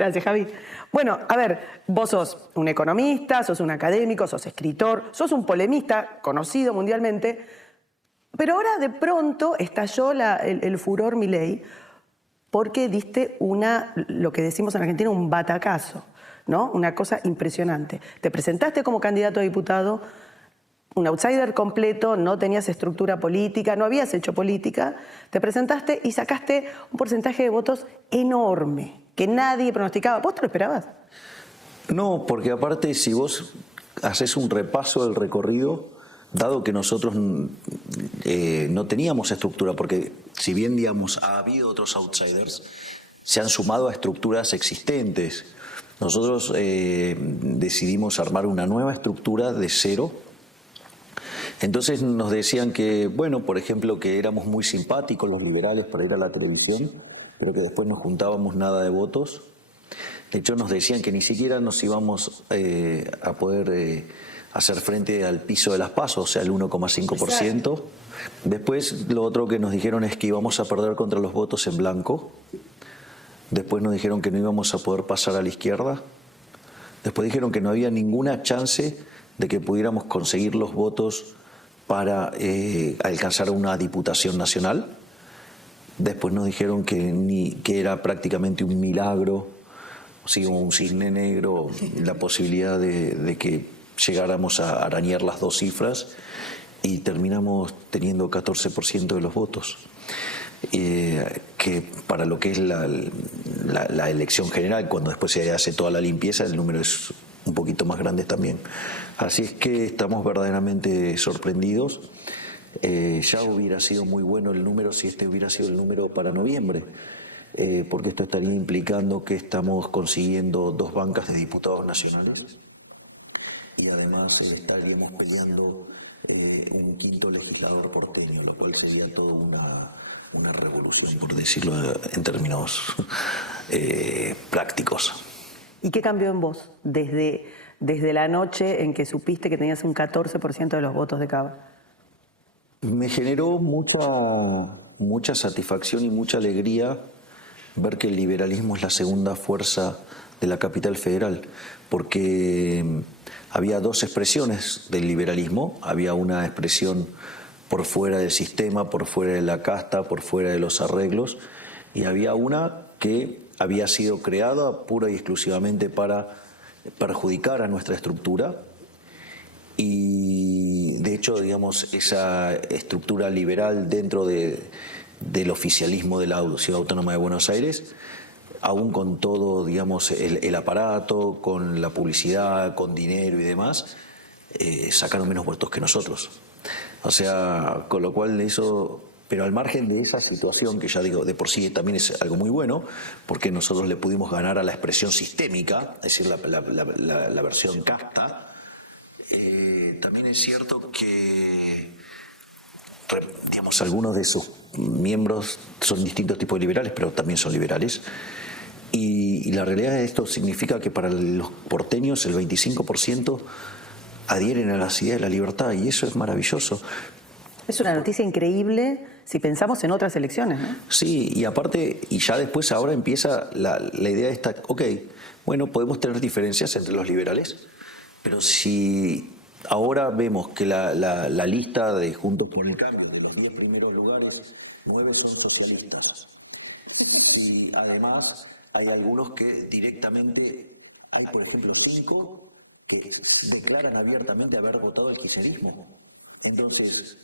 Gracias, Javi. Bueno, a ver, vos sos un economista, sos un académico, sos escritor, sos un polemista conocido mundialmente, pero ahora de pronto estalló el furor Milei porque diste lo que decimos en Argentina, un batacazo, ¿no? Una cosa impresionante. Te presentaste como candidato a diputado, un outsider completo, no tenías estructura política, no habías hecho política, te presentaste y sacaste un porcentaje de votos enorme, que nadie pronosticaba. ¿Vos te lo esperabas? No, porque aparte si vos haces un repaso del recorrido, dado que nosotros no teníamos estructura, porque si bien, digamos, ha habido otros outsiders, se han sumado a estructuras existentes. Nosotros decidimos armar una nueva estructura de cero. Entonces nos decían que, bueno, por ejemplo, que éramos muy simpáticos los liberales para ir a la televisión, pero que después no juntábamos nada de votos. De hecho, nos decían que ni siquiera nos íbamos a poder hacer frente al piso de las PASO, o sea, el 1,5%. Después, lo otro que nos dijeron es que íbamos a perder contra los votos en blanco. Después nos dijeron que no íbamos a poder pasar a la izquierda. Después dijeron que no había ninguna chance de que pudiéramos conseguir los votos para alcanzar una diputación nacional. Después nos dijeron que era prácticamente un milagro, o sea, un cisne negro, la posibilidad de que llegáramos a arañar las dos cifras, y terminamos teniendo 14% de los votos. Que para lo que es la elección general, cuando después se hace toda la limpieza, el número es un poquito más grande también. Así es que estamos verdaderamente sorprendidos. Ya hubiera sido muy bueno el número si este hubiera sido el número para noviembre, porque esto estaría implicando que estamos consiguiendo 2 bancas de diputados nacionales y además estaríamos peleando un quinto legislador porteño, lo cual sería toda una revolución, por decirlo en términos prácticos. ¿Y qué cambió en vos desde la noche en que supiste que tenías un 14% de los votos de Cava? Me generó mucha satisfacción y mucha alegría ver que el liberalismo es la segunda fuerza de la capital federal, porque había 2 expresiones del liberalismo. Había una expresión por fuera del sistema, por fuera de la casta, por fuera de los arreglos, y había una que había sido creada pura y exclusivamente para perjudicar a nuestra estructura. Y de hecho, digamos, esa estructura liberal dentro del oficialismo de la Ciudad Autónoma de Buenos Aires, aún con todo, digamos, el aparato, con la publicidad, con dinero y demás, sacaron menos votos que nosotros. O sea, con lo cual eso... Pero al margen de esa situación, que ya digo, de por sí también es algo muy bueno, porque nosotros le pudimos ganar a la expresión sistémica, es decir, la versión casta, también es cierto que, digamos, algunos de sus miembros son distintos tipos de liberales, pero también son liberales. Y la realidad de esto significa que para los porteños el 25% adhieren a las ideas de la libertad, y eso es maravilloso. Es una noticia increíble si pensamos en otras elecciones, ¿no? Sí, y aparte, y ya después ahora empieza la idea esta, ok, bueno, podemos tener diferencias entre los liberales, pero si ahora vemos que la lista de Juntos por el Cambio, de los primeros lugares, 9 son socialistas, si además hay algunos que directamente, hay por ejemplo 5 que declaran abiertamente haber votado el kirchnerismo. Entonces,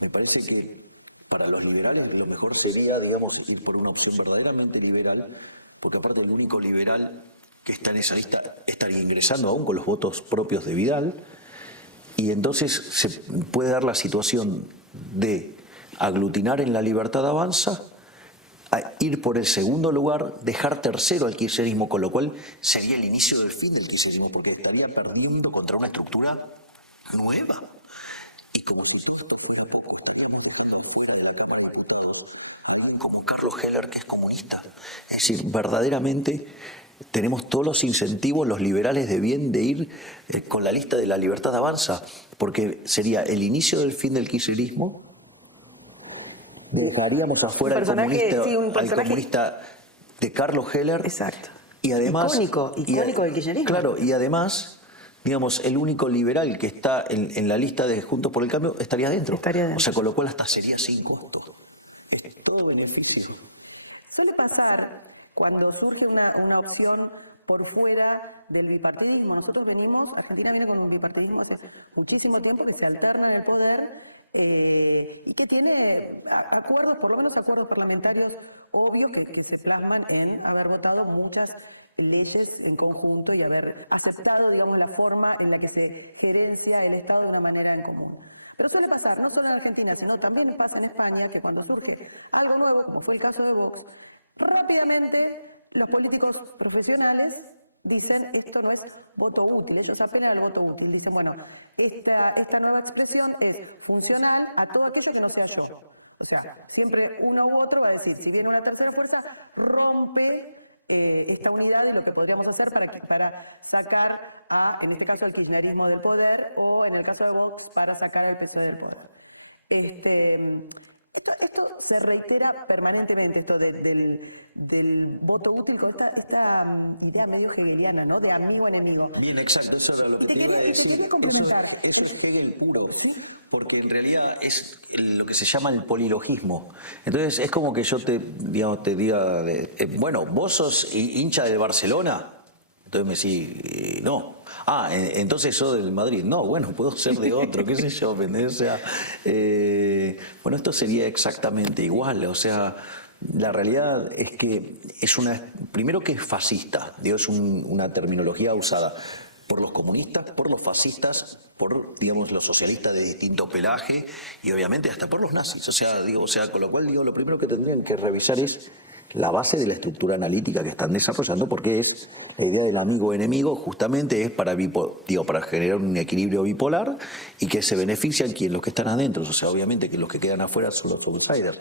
me parece que para los liberales lo mejor sería, digamos, ir por una opción verdaderamente liberal, porque aparte el único liberal que está en esa lista estaría ingresando aún con los votos propios de Vidal, y entonces se puede dar la situación de aglutinar en La Libertad Avanza, a ir por el segundo lugar, dejar tercero al kirchnerismo, con lo cual sería el inicio del fin del kirchnerismo, porque estaría perdiendo contra una estructura nueva. Y como si todo esto fuera poco, estaríamos dejando fuera de la Cámara de Diputados a alguien como Carlos Heller, que es comunista. Es decir, verdaderamente tenemos todos los incentivos, los liberales de bien, de ir con la lista de La Libertad Avanza, porque sería el inicio del fin del kirchnerismo. Dejaríamos afuera al comunista de Carlos Heller. Exacto. Y además, icónico del kirchnerismo. Claro, y además, digamos, el único liberal que está en la lista de Juntos por el Cambio estaría dentro. O sea, con lo cual hasta sería 5. Es todo beneficio. Suele pasar cuando surge una opción por fuera del bipartidismo. Nosotros venimos, Argentina viene con un bipartidismo hace muchísimo tiempo que se alterna en el poder y que tiene acuerdos, por lo menos acuerdos parlamentarios obvios que se plasman en haber votado muchas leyes en conjunto y haber aceptado, digamos, la forma en la que se gerencia el Estado de una manera en común. Pero suele pasar, no solo en Argentina, sino también pasa en España, que cuando surge algo nuevo, como fue el caso de Vox, rápidamente los políticos profesionales dicen esto no es voto útil, ellos apelan al voto útil, dicen bueno, esta nueva expresión es funcional a todo aquello que no sea yo. O sea, siempre uno u otro va a decir, si viene una tercera fuerza, rompe esta unidad de lo que podríamos hacer para sacar en este caso, al kirchnerismo del poder o en el caso de Vox, para sacar al PSOE del poder. Esto se reitera permanentemente, esto del voto útil, con esta idea medio hegeliana, ¿no? De amigo-enemigo. Bien, exacto. Y te quería complementar. Eso es Hegel puro, porque en realidad es lo que se llama el polilogismo. Entonces es como que yo te diga, bueno, vos sos hincha del Barcelona. Entonces me decís, no. Entonces yo del Madrid. No, bueno, puedo ser de otro, qué sé yo. O sea, bueno, esto sería exactamente igual. O sea, la realidad es que primero que es fascista, es una terminología usada por los comunistas, por los fascistas, por, digamos, los socialistas de distinto pelaje y obviamente hasta por los nazis. O sea, con lo cual, lo primero que tendrían que revisar es la base de la estructura analítica que están desarrollando, porque es la idea del amigo-enemigo, justamente es para generar un equilibrio bipolar y que se benefician los que están adentro. O sea, obviamente que los que quedan afuera son los outsiders.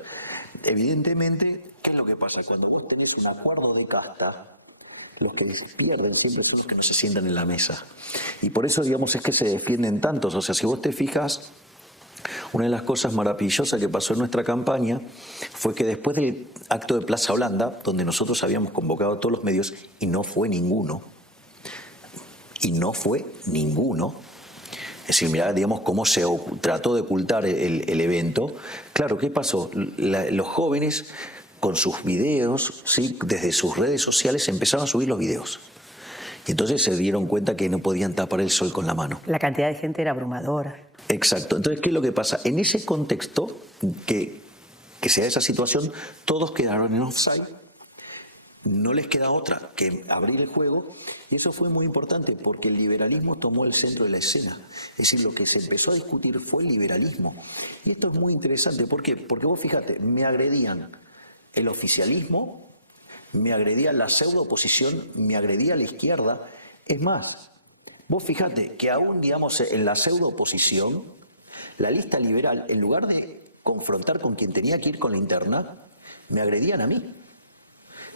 Evidentemente, ¿qué es lo que pasa? Cuando vos tenés un acuerdo de casta, los que se pierden siempre son los que no se sientan en la mesa. Y por eso, digamos, es que se defienden tantos. O sea, si vos te fijas, una de las cosas maravillosas que pasó en nuestra campaña fue que después del acto de Plaza Holanda, donde nosotros habíamos convocado a todos los medios y no fue ninguno, es decir, mirá, digamos, cómo se trató de ocultar el evento. Claro, ¿qué pasó? Los jóvenes, con sus videos, ¿sí?, desde sus redes sociales, empezaron a subir los videos. Y entonces se dieron cuenta que no podían tapar el sol con la mano. La cantidad de gente era abrumadora. Exacto. Entonces, ¿qué es lo que pasa? En ese contexto, que se da esa situación, todos quedaron en offside. No les queda otra que abrir el juego. Y eso fue muy importante porque el liberalismo tomó el centro de la escena. Es decir, lo que se empezó a discutir fue el liberalismo. Y esto es muy interesante. ¿Por qué? Porque vos fíjate, me agredían el oficialismo, me agredía la pseudo-oposición, me agredía la izquierda. Es más, vos fíjate que aún, digamos, en la pseudo-oposición, la lista liberal, en lugar de confrontar con quien tenía que ir con la interna, me agredían a mí.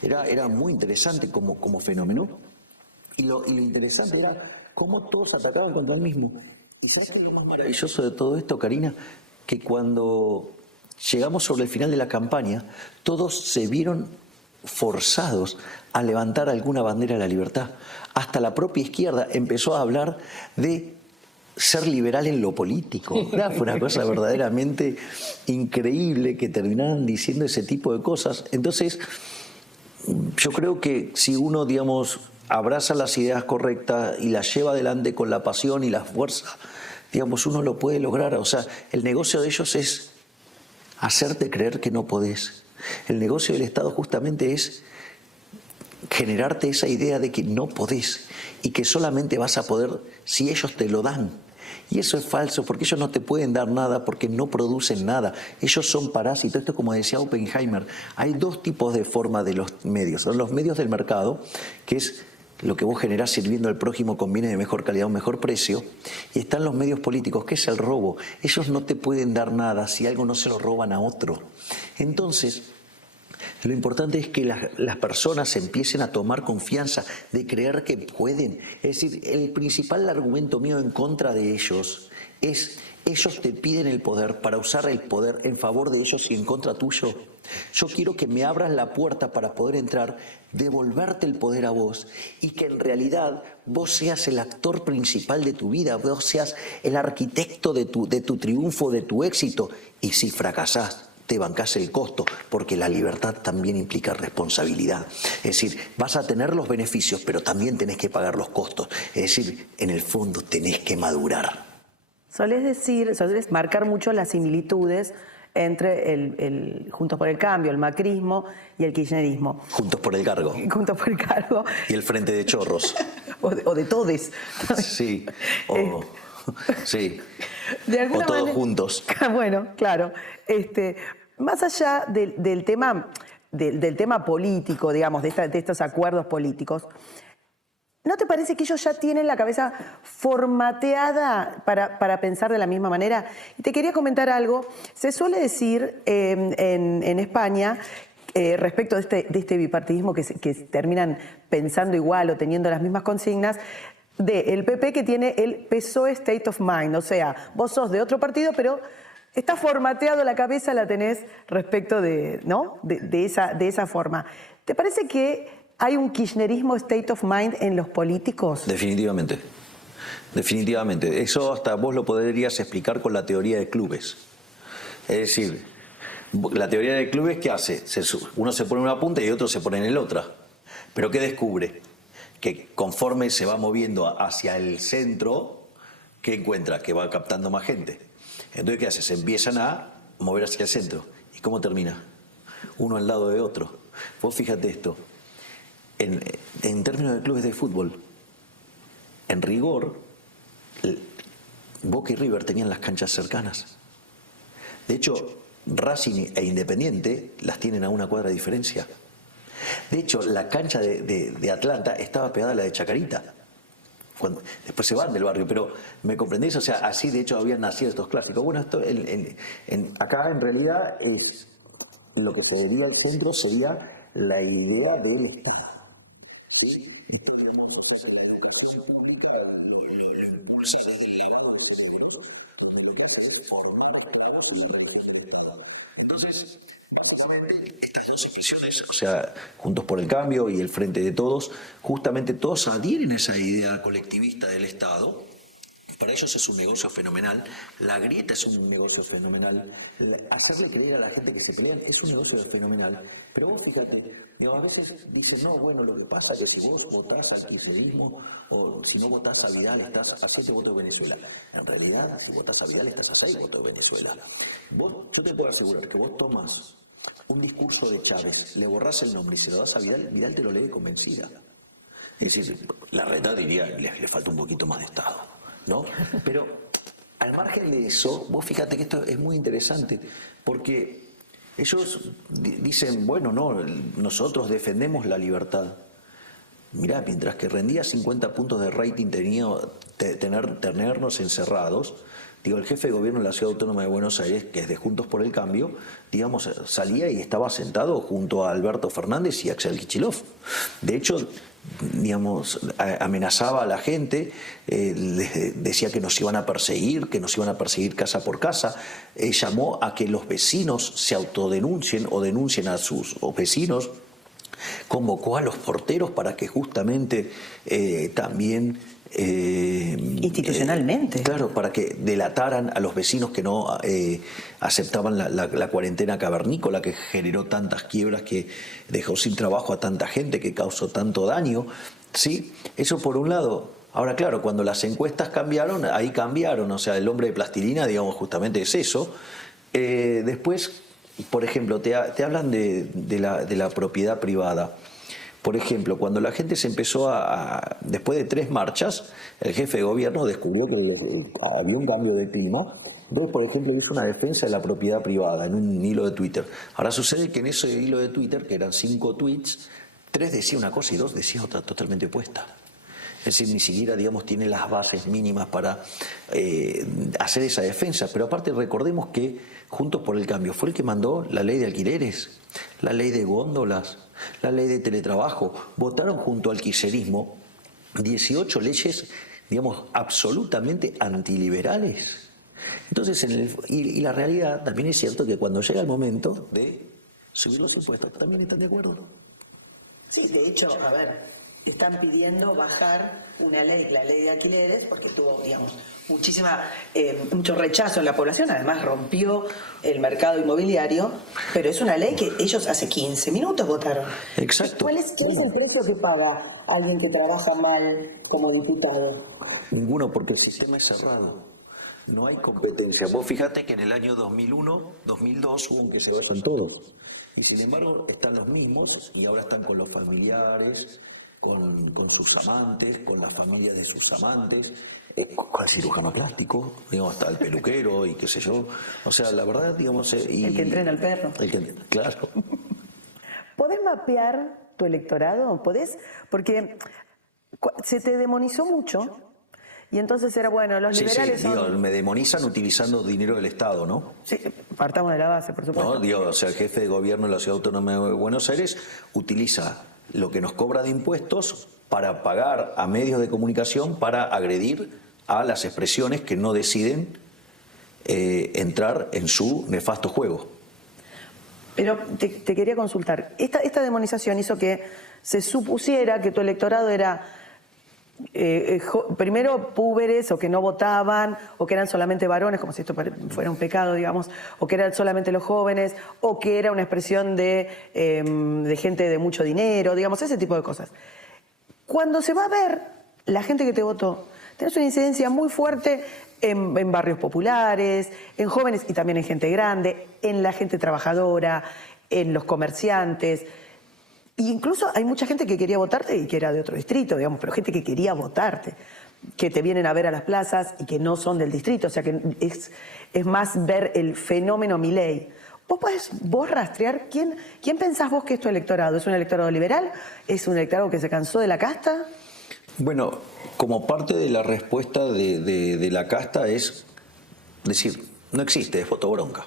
Era muy interesante como fenómeno. Y lo interesante era cómo todos atacaban contra el mismo. ¿Y sabes qué es lo más maravilloso de todo esto, Karina? Que cuando llegamos sobre el final de la campaña, todos se vieron forzados a levantar alguna bandera de la libertad. Hasta la propia izquierda empezó a hablar de ser liberal en lo político. Fue una cosa verdaderamente increíble que terminaran diciendo ese tipo de cosas. Entonces, yo creo que si uno, digamos, abraza las ideas correctas y las lleva adelante con la pasión y la fuerza, digamos, uno lo puede lograr. O sea, el negocio de ellos es hacerte creer que no podés. El negocio del Estado justamente es generarte esa idea de que no podés y que solamente vas a poder si ellos te lo dan. Y eso es falso, porque ellos no te pueden dar nada porque no producen nada. Ellos son parásitos. Esto, como decía Oppenheimer, hay dos tipos de forma de los medios. Son los medios del mercado, que es lo que vos generás sirviendo al prójimo con bienes de mejor calidad a un mejor precio. Y están los medios políticos, que es el robo. Ellos no te pueden dar nada si algo no se lo roban a otro. Entonces, lo importante es que las personas empiecen a tomar confianza, de creer que pueden. Es decir, el principal argumento mío en contra de ellos es ellos te piden el poder para usar el poder en favor de ellos y en contra tuyo. Yo quiero que me abras la puerta para poder entrar, devolverte el poder a vos y que en realidad vos seas el actor principal de tu vida, vos seas el arquitecto de tu triunfo, de tu éxito. Y si fracasás, te bancás el costo, porque la libertad también implica responsabilidad. Es decir, vas a tener los beneficios, pero también tenés que pagar los costos. Es decir, en el fondo tenés que madurar. Solés marcar mucho las similitudes entre el Juntos por el Cambio, el macrismo y el kirchnerismo. Juntos por el cargo. Juntos por el cargo. Y el Frente de Chorros. o de todes. Sí, sí. De alguna o todos manera, juntos. Bueno, claro. Más allá del tema político, digamos, de estos acuerdos políticos, ¿no te parece que ellos ya tienen la cabeza formateada para pensar de la misma manera? Y te quería comentar algo. Se suele decir en España, respecto de este bipartidismo que terminan pensando igual o teniendo las mismas consignas, del PP que tiene el PSOE State of Mind. O sea, vos sos de otro partido, pero está formateado la cabeza, la tenés respecto ¿no? de esa forma. ¿Te parece que hay un kirchnerismo state of mind en los políticos? Definitivamente. Definitivamente. Eso hasta vos lo podrías explicar con la teoría de clubes. Es decir, la teoría de clubes, ¿qué hace? Uno se pone en una punta y otro se pone en la otra. ¿Pero qué descubre? Que conforme se va moviendo hacia el centro, ¿qué encuentra? Que va captando más gente. Entonces, ¿qué hace? Se empiezan a mover hacia el centro. ¿Y cómo termina? Uno al lado de otro. Vos fíjate esto. En términos de clubes de fútbol, en rigor, Boca y River tenían las canchas cercanas. De hecho, Racing e Independiente las tienen a una cuadra de diferencia. De hecho, la cancha de Atlanta estaba pegada a la de Chacarita. Después se van del barrio, pero ¿me comprendéis? O sea, así de hecho habían nacido estos clásicos. Bueno, esto acá en realidad lo que se deriva al centro sería la idea del Estado. ¿Sí? Esto es lo que la educación pública el lavado de cerebros, donde lo que hace es formar esclavos en la religión del Estado. Entonces, básicamente, estas dos expresiones, o sea, Juntos por el Cambio y el Frente de Todos, justamente todos adhieren a esa idea colectivista del Estado. Para ellos es un negocio fenomenal, la grieta es un negocio fenomenal, hacerle creer a la gente que se pelean es un negocio fenomenal. Pero vos fíjate, a veces dicen, no, bueno, lo que pasa es que si vos votás al kirchnerismo o si no votás a Vidal estás a 7 votos de Venezuela. En realidad, si votás a Vidal estás a 6 votos de Venezuela. Yo te puedo asegurar que vos tomás un discurso de Chávez, le borrás el nombre y se lo das a Vidal, Vidal te lo lee convencida. Es decir, la realidad diría, le falta un poquito más de Estado. ¿No? Pero al margen de eso, vos fíjate que esto es muy interesante, porque ellos dicen, bueno, no, nosotros defendemos la libertad. Mirá, mientras que rendía 50 puntos de rating tenernos encerrados, digo, el jefe de gobierno de la Ciudad Autónoma de Buenos Aires, que es de Juntos por el Cambio, digamos, salía y estaba sentado junto a Alberto Fernández y Axel Kicillof. De hecho, digamos, amenazaba a la gente, decía que nos iban a perseguir casa por casa, llamó a que los vecinos se autodenuncien o denuncien a sus vecinos, convocó a los porteros para que justamente también... institucionalmente. Claro, para que delataran a los vecinos que no aceptaban la cuarentena cavernícola que generó tantas quiebras, que dejó sin trabajo a tanta gente, que causó tanto daño. ¿Sí? Eso por un lado. Ahora, claro, cuando las encuestas cambiaron, ahí cambiaron. O sea, el hombre de plastilina, digamos, justamente es eso. Después, por ejemplo, te hablan de la propiedad privada. Por ejemplo, cuando la gente se empezó después de 3 marchas, el jefe de gobierno descubrió que había un cambio de clima. Entonces, por ejemplo, hizo una defensa de la propiedad privada en un hilo de Twitter. Ahora sucede que en ese hilo de Twitter, que eran 5 tweets, 3 decían una cosa y 2 decían otra totalmente opuesta. Es decir, ni siquiera, digamos, tiene las bases mínimas para hacer esa defensa. Pero aparte recordemos que Juntos por el Cambio fue el que mandó la ley de alquileres, la ley de góndolas, la ley de teletrabajo. Votaron junto al kirchnerismo 18 leyes, digamos, absolutamente antiliberales. Entonces, y la realidad también es cierto que cuando llega el momento de subir los impuestos, ¿también están de acuerdo? Sí, de hecho, a ver, están pidiendo bajar una ley, la ley de alquileres, porque tuvo, digamos, mucho rechazo en la población, además rompió el mercado inmobiliario, pero es una ley que ellos hace 15 minutos votaron. Exacto. ¿Cuál es el precio que paga alguien que trabaja mal como diputado? Ninguno, porque el sistema es cerrado. No hay competencia. Vos fíjate que en el año 2001, 2002 hubo que se vayan todos. Y sin embargo están los mismos y ahora están con los familiares, con sus amantes, con la familia de sus amantes, con el cirujano plástico, digamos, hasta el peluquero y qué sé yo. O sea, la verdad, digamos... el que entrena al perro. Claro. ¿Podés mapear tu electorado? ¿Podés? Porque se te demonizó mucho. Y entonces era, bueno, los liberales son... Digo, me demonizan utilizando dinero del Estado, ¿no? Sí, partamos de la base, por supuesto. No, digo, o sea, el jefe de gobierno de la Ciudad Autónoma de Buenos Aires utiliza lo que nos cobra de impuestos para pagar a medios de comunicación para agredir a las expresiones que no deciden entrar en su nefasto juego. Pero te quería consultar. Esta demonización hizo que se supusiera que tu electorado era... primero púberes o que no votaban o que eran solamente varones, como si esto fuera un pecado, digamos, o que eran solamente los jóvenes o que era una expresión de gente de mucho dinero, digamos, ese tipo de cosas. Cuando se va a ver la gente que te votó, tenés una incidencia muy fuerte en barrios populares, en jóvenes y también en gente grande, en la gente trabajadora, en los comerciantes. Y incluso hay mucha gente que quería votarte y que era de otro distrito, digamos, pero gente que quería votarte, que te vienen a ver a las plazas y que no son del distrito, o sea que es más ver el fenómeno Milei. ¿Vos rastrear quién pensás vos que es tu electorado? ¿Es un electorado liberal? ¿Es un electorado que se cansó de la casta? Bueno, como parte de la respuesta de la casta es decir, no existe, es fotobronca.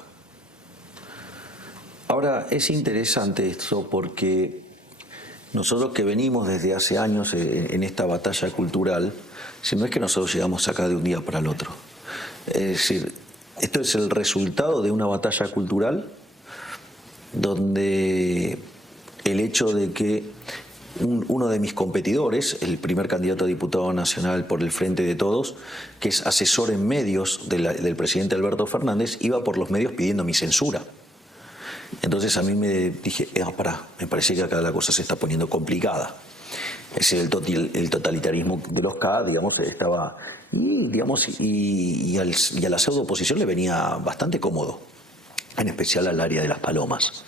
Ahora, es interesante esto porque nosotros que venimos desde hace años en esta batalla cultural, si no es que nosotros llegamos acá de un día para el otro. Es decir, esto es el resultado de una batalla cultural donde el hecho de que uno de mis competidores, el primer candidato a diputado nacional por el Frente de Todos, que es asesor en medios del presidente Alberto Fernández, iba por los medios pidiendo mi censura. Entonces a mí me dije, pará, me parece que acá la cosa se está poniendo complicada. Es decir, el totalitarismo de los K, digamos, estaba... Y a la pseudo oposición le venía bastante cómodo, en especial al área de las palomas.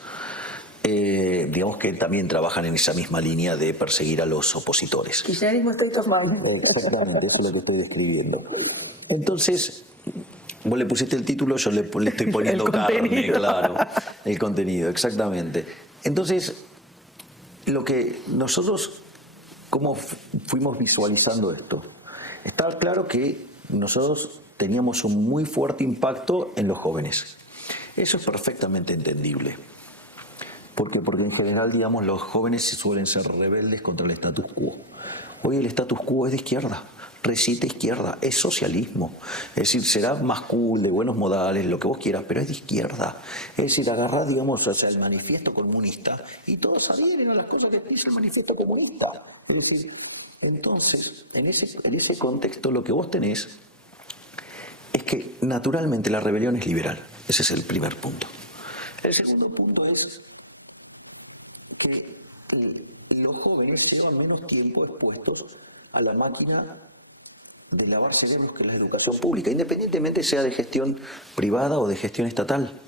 Digamos que también trabajan en esa misma línea de perseguir a los opositores. Kirchnerismo State of Mind. Exactamente, eso es lo que estoy describiendo. Entonces... Vos le pusiste el título, yo le estoy poniendo carne, claro. El contenido, exactamente. Entonces, lo que nosotros, ¿cómo fuimos visualizando esto? Está claro que nosotros teníamos un muy fuerte impacto en los jóvenes. Eso es perfectamente entendible. ¿Por qué? Porque en general, digamos, los jóvenes suelen ser rebeldes contra el status quo. Hoy el status quo es de izquierda. Recita izquierda, es socialismo. Es decir, será más cool, de buenos modales, lo que vos quieras, pero es de izquierda. Es decir, agarrá, digamos, o sea, el manifiesto comunista y todos adhieren a las cosas que dice el manifiesto comunista. Entonces, en ese contexto, lo que vos tenés es que naturalmente la rebelión es liberal. Ese es el primer punto. El segundo punto es que los jóvenes llevan menos tiempo expuestos a la máquina de lavar cerebros que la educación pública, independientemente sea de gestión privada o de gestión estatal.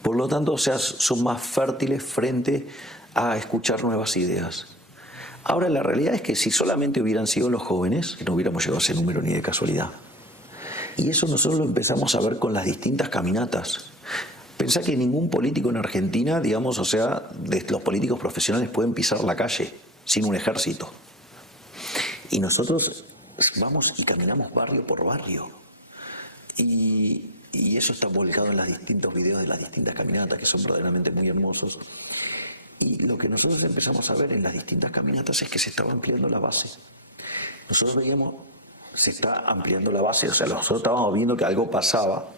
Por lo tanto, o sea, son más fértiles frente a escuchar nuevas ideas. Ahora, la realidad es que si solamente hubieran sido los jóvenes, no hubiéramos llegado a ese número ni de casualidad. Y eso nosotros lo empezamos a ver con las distintas caminatas. Pensá que ningún político en Argentina, digamos, o sea, los políticos profesionales pueden pisar la calle sin un ejército. Y nosotros vamos y caminamos barrio por barrio. Y eso está volcado en los distintos videos de las distintas caminatas, que son verdaderamente muy hermosos. Y lo que nosotros empezamos a ver en las distintas caminatas es que se estaba ampliando la base. Nosotros veíamos se está ampliando la base, o sea, nosotros estábamos viendo que algo pasaba.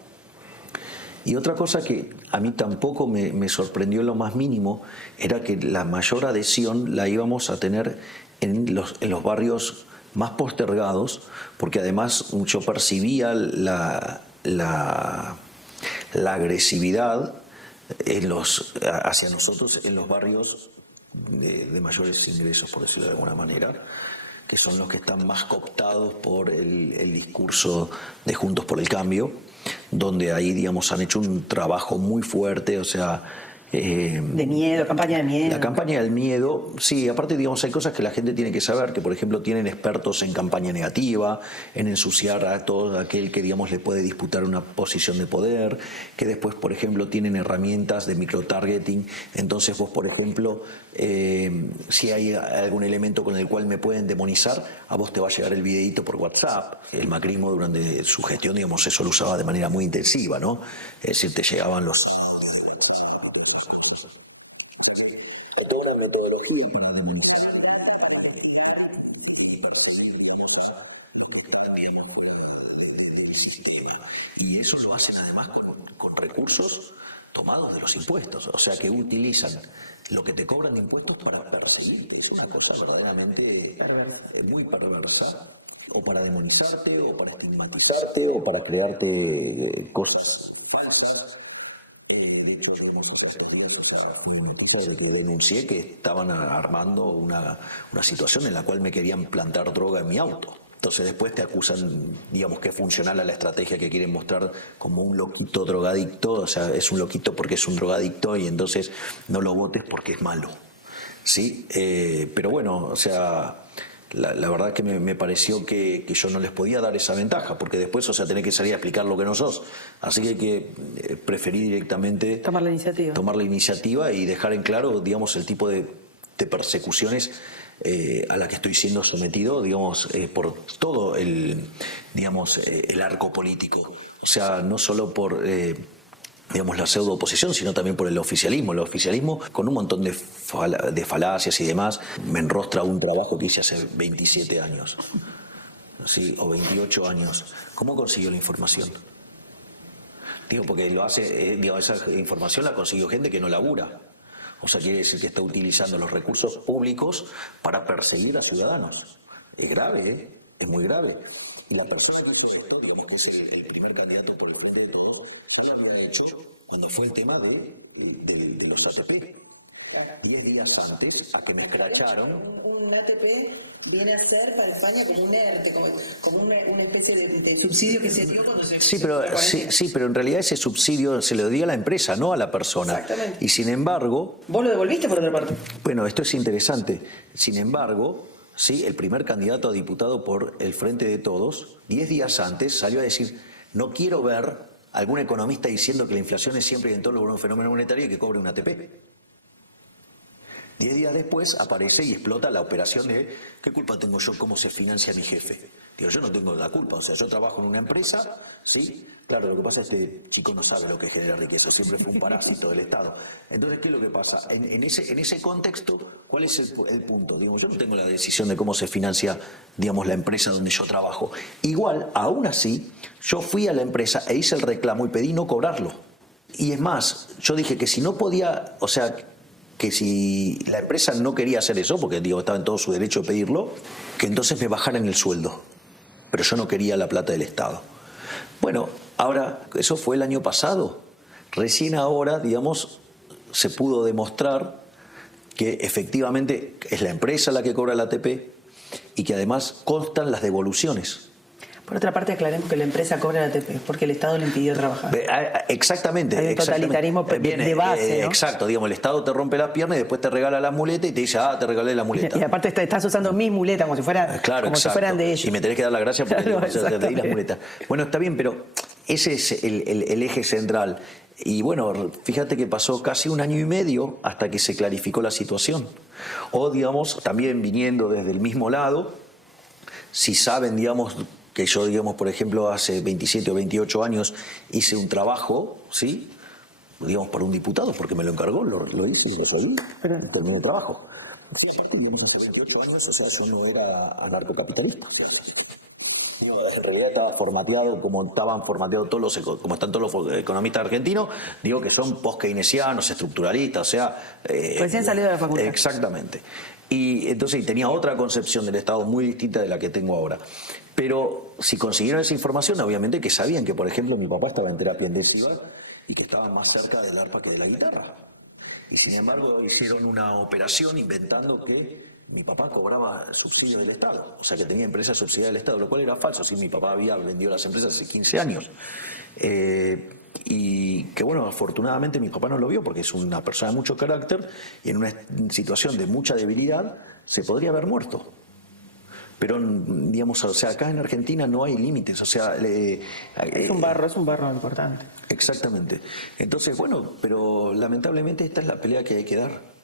Y otra cosa que a mí tampoco me sorprendió en lo más mínimo era que la mayor adhesión la íbamos a tener en los barrios más postergados, porque además yo percibía la agresividad hacia nosotros en los barrios de mayores ingresos, por decirlo de alguna manera, que son los que están más cooptados por el discurso de Juntos por el Cambio, donde ahí, digamos, han hecho un trabajo muy fuerte, o sea... de miedo, campaña de miedo. La campaña del miedo, sí, aparte, digamos, hay cosas que la gente tiene que saber, que por ejemplo tienen expertos en campaña negativa, en ensuciar a todo aquel que, digamos, le puede disputar una posición de poder, que después, por ejemplo, tienen herramientas de microtargeting. Entonces vos, por ejemplo, si hay algún elemento con el cual me pueden demonizar, a vos te va a llegar el videíto por WhatsApp. El macrismo durante su gestión, digamos, eso lo usaba de manera muy intensiva, ¿no? Es decir, te llegaban los audios de WhatsApp, esas cosas. O sea que toda una metodología para demonizar, para investigar y perseguir, digamos, a los que están, digamos, fuera del sistema. Y eso lo hacen además con recursos tomados de los impuestos. O sea que utilizan lo que te cobran de impuestos para perseguirte. Es una cosa verdaderamente muy perversa. O para demonizarte, o para estigmatizarte, o para crearte cosas falsas. De hecho, digamos, estos días, denuncié que estaban armando una situación en la cual me querían plantar droga en mi auto. Entonces después te acusan, digamos, que es funcional a la estrategia que quieren mostrar como un loquito drogadicto. O sea, es un loquito porque es un drogadicto y entonces no lo votes porque es malo, ¿sí? Pero bueno, o sea... La verdad que me pareció que yo no les podía dar esa ventaja, porque después, o sea, tenés que salir a explicar lo que no sos. Así que preferí directamente tomar la iniciativa y dejar en claro, digamos, el tipo de persecuciones a la que estoy siendo sometido, digamos, por todo el arco político. O sea, no solo por... digamos, la pseudo oposición, sino también por el oficialismo. El oficialismo, con un montón de falacias y demás, me enrostra un trabajo que hice hace 27 años, ¿sí? O 28 años. ¿Cómo consiguió la información? Digo, porque lo hace, esa información la consiguió gente que no labura. O sea, quiere decir que está utilizando los recursos públicos para perseguir a ciudadanos. Es grave, ¿eh? Es muy grave. Y la persona que hizo esto, digamos, es el primer candidato por el Frente de Todos, ya lo había hecho cuando fue el tema de los ATP. 10 días antes a que me escracharon. Un ATP viene a ser para España como un ERTE, como una especie de subsidio que se dio cuando se... Sí, pero en realidad ese subsidio se lo dio a la empresa, no a la persona. Exactamente. Y sin embargo... ¿Vos lo devolviste por otra parte? Bueno, esto es interesante. Sin embargo... Sí, el primer candidato a diputado por el Frente de Todos, 10 días antes salió a decir: no quiero ver a algún economista diciendo que la inflación es siempre y en todo un fenómeno monetario y que cobre un ATP. 10 días después aparece y explota la operación de ¿qué culpa tengo yo cómo se financia mi jefe? Digo, yo no tengo la culpa, o sea, yo trabajo en una empresa, ¿sí? Claro, lo que pasa es que este chico no sabe lo que genera riqueza, siempre fue un parásito del Estado. Entonces, ¿qué es lo que pasa? En ese contexto, ¿cuál es el punto? Digo, yo no tengo la decisión de cómo se financia, digamos, la empresa donde yo trabajo. Igual, aún así, yo fui a la empresa e hice el reclamo y pedí no cobrarlo. Y es más, yo dije que si no podía, o sea, que si la empresa no quería hacer eso, porque digo, estaba en todo su derecho de pedirlo, que entonces me bajaran el sueldo. Pero yo no quería la plata del Estado. Bueno, ahora, eso fue el año pasado. Recién ahora, digamos, se pudo demostrar que efectivamente es la empresa la que cobra el ATP y que además constan las devoluciones. Por otra parte, aclaremos que la empresa cobra el ATP porque el Estado le impidió trabajar. Exactamente. Hay un totalitarismo de base, ¿no? Exacto, digamos, el Estado te rompe las piernas y después te regala la muleta y te dice, te regalé la muleta. Y aparte estás usando mis muletas como si fueran, si fueran de ellos. Y me tenés que dar la gracia porque Claro, te di las muletas. Bueno, está bien, pero ese es el eje central. Y bueno, fíjate que pasó casi 1 año y medio hasta que se clarificó la situación. O, digamos, también viniendo desde el mismo lado, si saben, digamos, que yo, digamos, por ejemplo, hace 27 o 28 años hice un trabajo, ¿sí? Digamos, para un diputado, porque me lo encargó, lo hice y lo salí, y terminé el trabajo. Hace 28 años, o sea, yo no era anarcocapitalista. En realidad estaba formateado como estaban formateados todos como están todos los economistas argentinos, digo que son post-keynesianos, estructuralistas, o sea... Recién salido de la facultad. Exactamente. Y entonces tenía otra concepción del Estado muy distinta de la que tengo ahora. Pero si consiguieron esa información, obviamente que sabían que, por ejemplo, mi papá estaba en terapia intensiva y que estaba más cerca del arpa que de la guitarra. Y sin embargo hicieron una operación inventando que mi papá cobraba subsidio del Estado, o sea que tenía empresas subsidiadas del Estado, lo cual era falso. Sí, mi papá había vendido las empresas hace 15 años. Y que bueno, afortunadamente mi papá no lo vio porque es una persona de mucho carácter y en una situación de mucha debilidad se podría haber muerto. Pero, digamos, o sea, acá en Argentina no hay límites, o sea... es un barro importante. Exactamente. Entonces, bueno, pero lamentablemente esta es la pelea que hay que dar.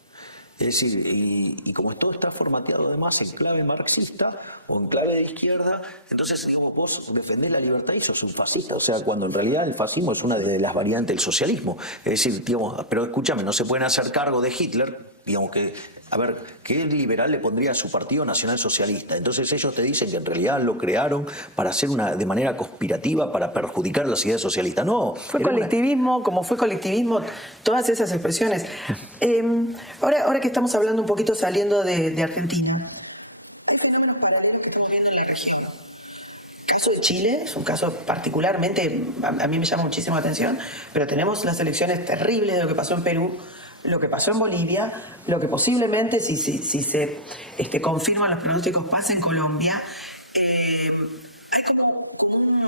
Es decir, y como todo está formateado además en clave marxista o en clave de izquierda, entonces digamos, vos defendés la libertad y sos un fascista. O sea, cuando en realidad el fascismo es una de las variantes del socialismo. Es decir, digamos, pero escúchame, no se pueden hacer cargo de Hitler, digamos que... A ver, ¿qué liberal le pondría a su partido nacional socialista? Entonces ellos te dicen que en realidad lo crearon para hacer de manera conspirativa, para perjudicar las ideas socialistas. No. Fue colectivismo, como fue colectivismo, todas esas expresiones. Ahora que estamos hablando un poquito saliendo de Argentina, hay fenómenos paralelos que ocurren en la región. El caso de Chile es un caso particularmente, a mí me llama muchísimo la atención, pero tenemos las elecciones terribles de lo que pasó en Perú, lo que pasó en Bolivia, lo que posiblemente, si se confirman los pronósticos, pasa en Colombia. Hay como un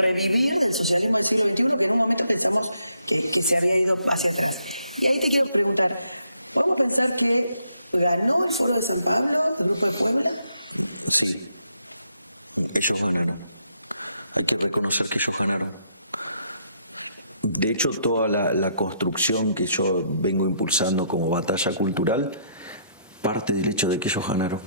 revivir del socialismo argentino que en un momento pensamos que se había ido más atrás. Y ahí te quiero preguntar, ¿podemos pensar que ganó su desigualdad? Sí. Ellos ganaron. Hay que conocer que ellos ganaron. De hecho, toda la construcción que yo vengo impulsando como batalla cultural parte del hecho de que ellos ganaron.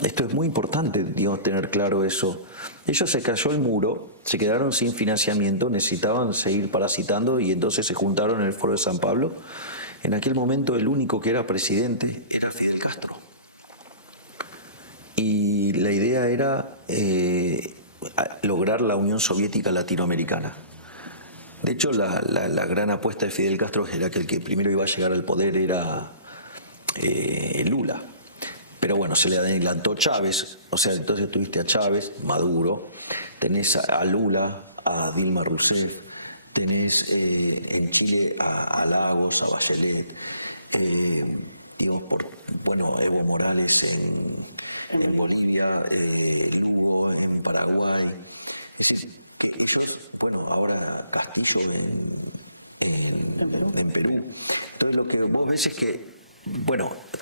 Esto es muy importante, digamos, tener claro eso. Ellos se cayó el muro, se quedaron sin financiamiento, necesitaban seguir parasitando y entonces se juntaron en el Foro de San Pablo. En aquel momento el único que era presidente era Fidel Castro. Y la idea era lograr la Unión Soviética Latinoamericana. De hecho, la gran apuesta de Fidel Castro era que el que primero iba a llegar al poder era Lula. Pero bueno, se le adelantó Chávez, o sea, entonces tuviste a Chávez, Maduro, tenés a Lula, a Dilma Rousseff, tenés en Chile a Lagos, a Bachelet, Evo Morales en Bolivia, Hugo en Paraguay. Es decir, que ellos, ahora Castillo en Perú. Entonces lo que vos ves es que,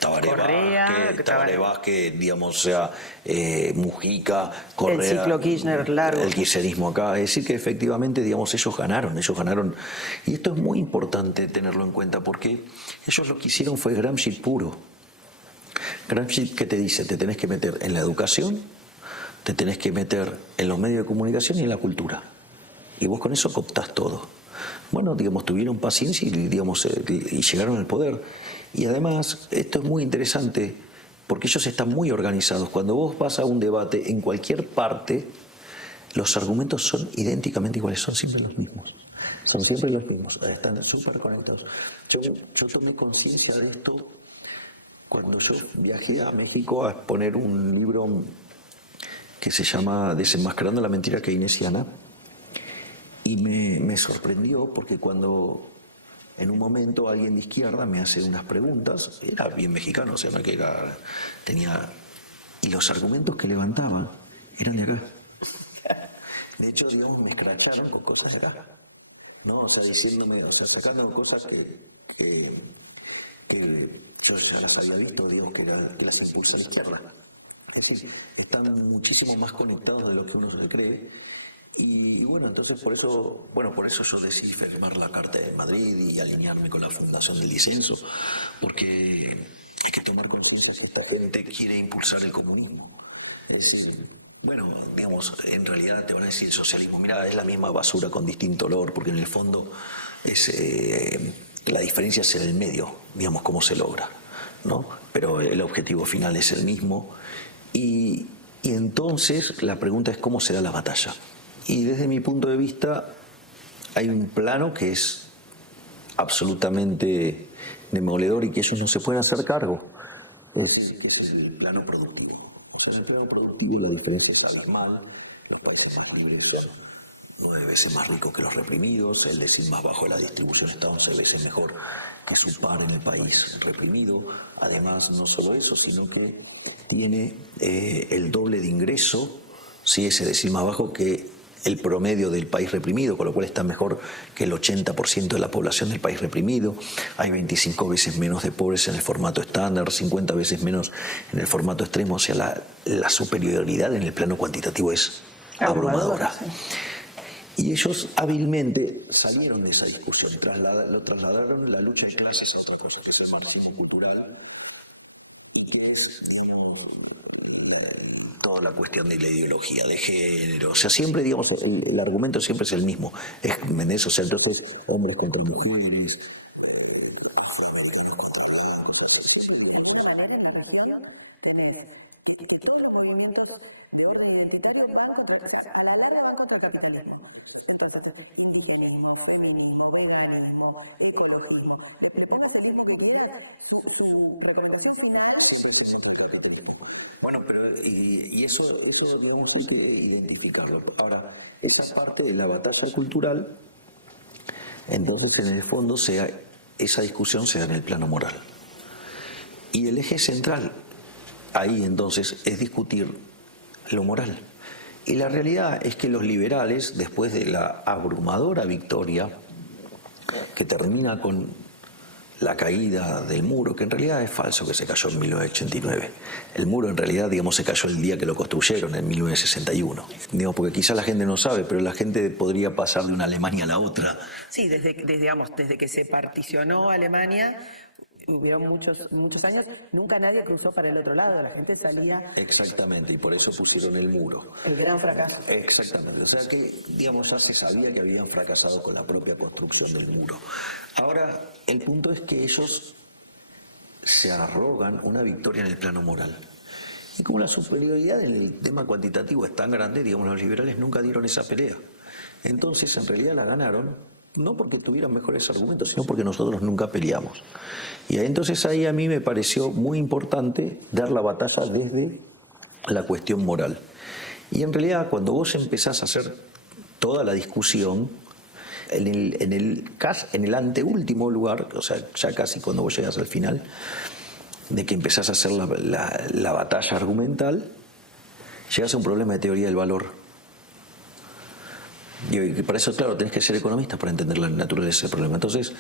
Tabaré Vázquez, digamos, o sea, Mujica, Correa. El ciclo Kirchner largo. El kirchnerismo acá. Es decir, que efectivamente, digamos, ellos ganaron. Y esto es muy importante tenerlo en cuenta porque ellos lo que hicieron fue Gramsci puro. Gramsci, ¿qué te dice? Te tenés que meter en la educación, te tenés que meter en los medios de comunicación y en la cultura. Y vos con eso cooptás todo. Bueno, digamos, tuvieron paciencia y llegaron al poder. Y además, esto es muy interesante porque ellos están muy organizados. Cuando vos vas a un debate en cualquier parte, los argumentos son idénticamente iguales, son siempre los mismos. Son siempre los mismos, están súper conectados. Yo tomé conciencia de esto cuando yo viajé a México a exponer un libro que se llama Desenmascarando la mentira keynesiana. Y me sorprendió porque cuando en un momento alguien de izquierda me hace unas preguntas, era bien mexicano, o sea, no que y los argumentos que levantaban eran de acá. De hecho, digamos, me escracharon con cosas de acá. ¿No? O sea, diciéndome, sacando cosas que yo ya las había visto, digo, que las expulsa la izquierda. Es decir, están muchísimo más conectados de lo que uno se cree. Y bueno, entonces por eso yo decidí firmar la Carta de Madrid y alinearme con la Fundación del Disenso, porque hay que tomar conciencia si esta gente quiere impulsar el comunismo. Es decir, digamos, en realidad te van a decir el socialismo, mira, es la misma basura con distinto olor, porque en el fondo la diferencia es en el medio, digamos, cómo se logra, ¿no? Pero el objetivo final es el mismo. Y Y entonces la pregunta es cómo se da la batalla. Y desde mi punto de vista hay un plano que es absolutamente demoledor y que ellos no se pueden hacer cargo. Es el plano productivo. O sea, el plano productivo, la diferencia es alarmante. Los países más libres son 9 veces más ricos que los reprimidos, el decil más bajo de la distribución está 11 veces mejor que su par en el país reprimido. Además, no solo eso, sino que tiene el doble de ingreso, si ese decil más bajo, que el promedio del país reprimido, con lo cual está mejor que el 80% de la población del país reprimido. Hay 25 veces menos de pobres en el formato estándar, 50 veces menos en el formato extremo. O sea, la superioridad en el plano cuantitativo es abrumadora. Y ellos hábilmente salieron de esa discusión, lo trasladaron a la lucha en clases, que es el marxismo cultural, y que es, digamos, toda la cuestión de la ideología de género. O sea, siempre, digamos, el argumento siempre es el mismo. Es, ¿entendés? O sea, entonces, hombres contra mujeres, afroamericanos contra blancos, así siempre. De alguna manera en la región tenés que todos los movimientos de orden identitario van contra, o sea, a la larga van contra el capitalismo. Entonces, indigenismo, feminismo, veganismo, ecologismo. Le pongas el ismo que quieras, su recomendación final... Siempre se muestra el capitalismo. Bueno, pero, y eso lo tenemos que identificarlo. Ahora, esa parte de la batalla cultural, entonces en el fondo esa discusión se da en el plano moral. Y el eje central ahí entonces es discutir lo moral. Y la realidad es que los liberales, después de la abrumadora victoria que termina con la caída del muro, que en realidad es falso que se cayó en 1989. El muro en realidad, digamos, se cayó el día que lo construyeron, en 1961. Digamos, porque quizás la gente no sabe, pero la gente podría pasar de una Alemania a la otra. Sí, desde que se particionó Alemania, hubieron muchos años, nunca nadie cruzó para el otro lado, la gente salía... Exactamente, y por eso pusieron el muro. El gran fracaso. Exactamente, o sea que, digamos, ya se sabía que habían fracasado con la propia construcción del muro. Ahora, el punto es que ellos se arrogan una victoria en el plano moral. Y como la superioridad en el tema cuantitativo es tan grande, digamos, los liberales nunca dieron esa pelea. Entonces, en realidad la ganaron, no porque tuvieran mejores argumentos, sino porque nosotros nunca peleamos. Y entonces ahí a mí me pareció muy importante dar la batalla desde la cuestión moral. Y en realidad cuando vos empezás a hacer toda la discusión, en el anteúltimo lugar, o sea, ya casi cuando vos llegas al final, de que empezás a hacer la batalla argumental, llegas a un problema de teoría del valor. Y para eso, claro, tenés que ser economista para entender la naturaleza del problema. Entonces,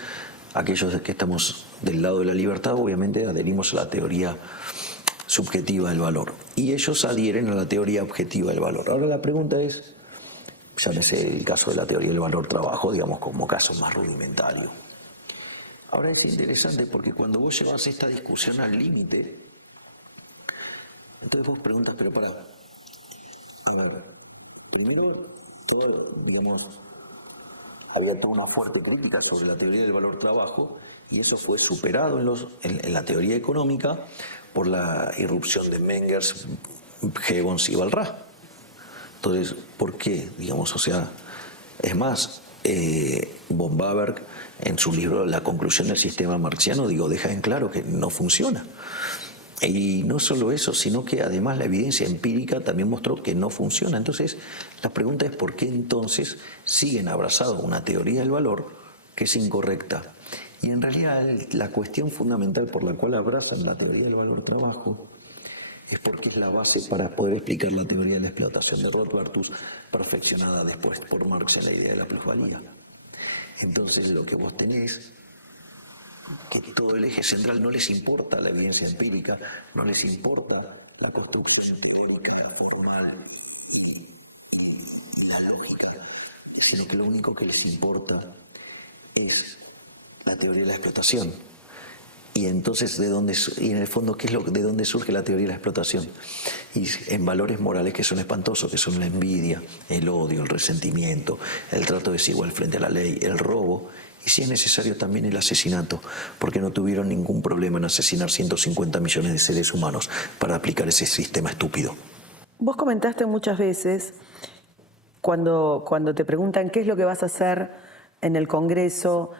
aquellos que estamos del lado de la libertad, obviamente adherimos a la teoría subjetiva del valor. Y ellos adhieren a la teoría objetiva del valor. Ahora la pregunta es, llámese el caso de la teoría del valor trabajo, digamos, como caso más rudimentario. Ahora es interesante porque cuando vos llevas esta discusión al límite, entonces vos preguntas, pero a ver, primero, digamos, había toda una fuerte crítica sobre la teoría del valor trabajo y eso fue superado en la teoría económica por la irrupción de Mengers, Gibbons y Walras. Entonces, ¿por qué? Digamos, o sea, es más, von Baberg en su libro La conclusión del sistema marxiano, deja en claro que no funciona. Y no solo eso, sino que además la evidencia empírica también mostró que no funciona. Entonces, la pregunta es por qué entonces siguen abrazados a una teoría del valor que es incorrecta. Y en realidad la cuestión fundamental por la cual abrazan la teoría del valor trabajo es porque es la base para poder explicar la teoría de la explotación de Rothbardus, perfeccionada después por Marx en la idea de la plusvalía. Entonces, lo que vos tenés que todo el eje central no les importa la evidencia empírica, no les importa la construcción teórica, formal y la lógica, sino que lo único que les importa es la teoría de la explotación. Y entonces, y en el fondo, ¿de dónde surge la teoría de la explotación? Y en valores morales que son espantosos, que son la envidia, el odio, el resentimiento, el trato desigual frente a la ley, el robo, y si es necesario también el asesinato, porque no tuvieron ningún problema en asesinar 150 millones de seres humanos para aplicar ese sistema estúpido. Vos comentaste muchas veces, cuando te preguntan qué es lo que vas a hacer en el Congreso,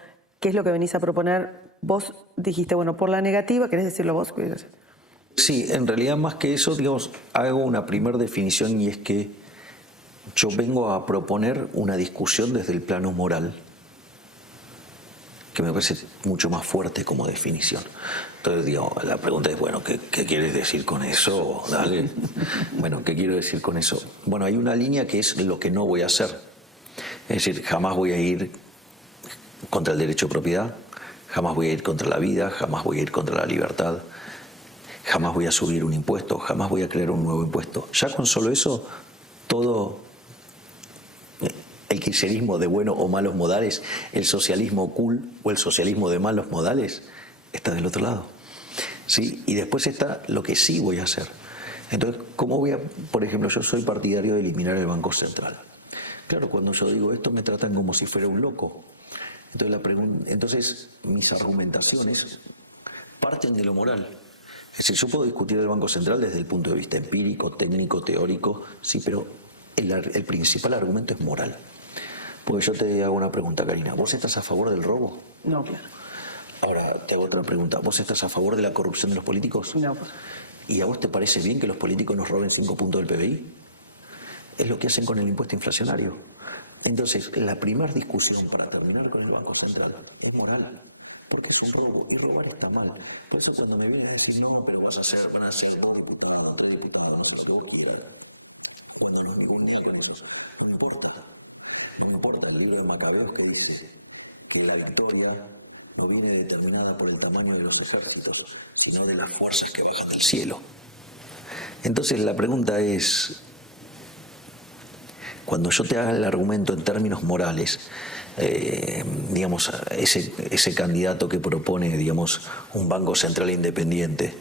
qué es lo que venís a proponer, vos dijiste, bueno, por la negativa, ¿querés decirlo vos? Sí, en realidad más que eso, digamos, hago una primera definición y es que yo vengo a proponer una discusión desde el plano moral, que me parece mucho más fuerte como definición. Entonces, digamos, la pregunta es, bueno, ¿qué quieres decir con eso? Dale. Bueno, ¿qué quiero decir con eso? Bueno, hay una línea que es lo que no voy a hacer. Es decir, jamás voy a ir contra el derecho de propiedad, jamás voy a ir contra la vida, jamás voy a ir contra la libertad, jamás voy a subir un impuesto, jamás voy a crear un nuevo impuesto. Ya con solo eso, todo el kirchnerismo de buenos o malos modales, el socialismo cool o el socialismo de malos modales, está del otro lado. ¿Sí? Y después está lo que sí voy a hacer. Entonces, ¿cómo voy a...? Por ejemplo, yo soy partidario de eliminar el Banco Central. Claro, cuando yo digo esto me tratan como si fuera un loco. Entonces mis argumentaciones parten de lo moral. Es decir, yo puedo discutir el Banco Central desde el punto de vista empírico, técnico, teórico, sí, pero el principal argumento es moral. Porque yo te hago una pregunta, Karina. ¿Vos estás a favor del robo? No, claro. Ahora te hago otra pregunta. ¿Vos estás a favor de la corrupción de los políticos? No, pues. ¿Y a vos te parece bien que los políticos nos roben 5 puntos del PBI? Es lo que hacen con el impuesto inflacionario. Entonces, la primera discusión para terminar con el Banco Central es moral, porque es un robo y robar está mal. Por eso cuando me ven decís, no, pero vas a hacer para 5 diputados, 3 diputados, no sé lo que vos quieras. Bueno, no me gusta con eso. No me importa. No me importa ni lo macabro que dice, que la victoria no viene determinada por el tamaño de los ejércitos, sino de las fuerzas que bajan del cielo. Entonces la pregunta es, cuando yo te haga el argumento en términos morales, digamos, ese candidato que propone, digamos, un banco central independiente,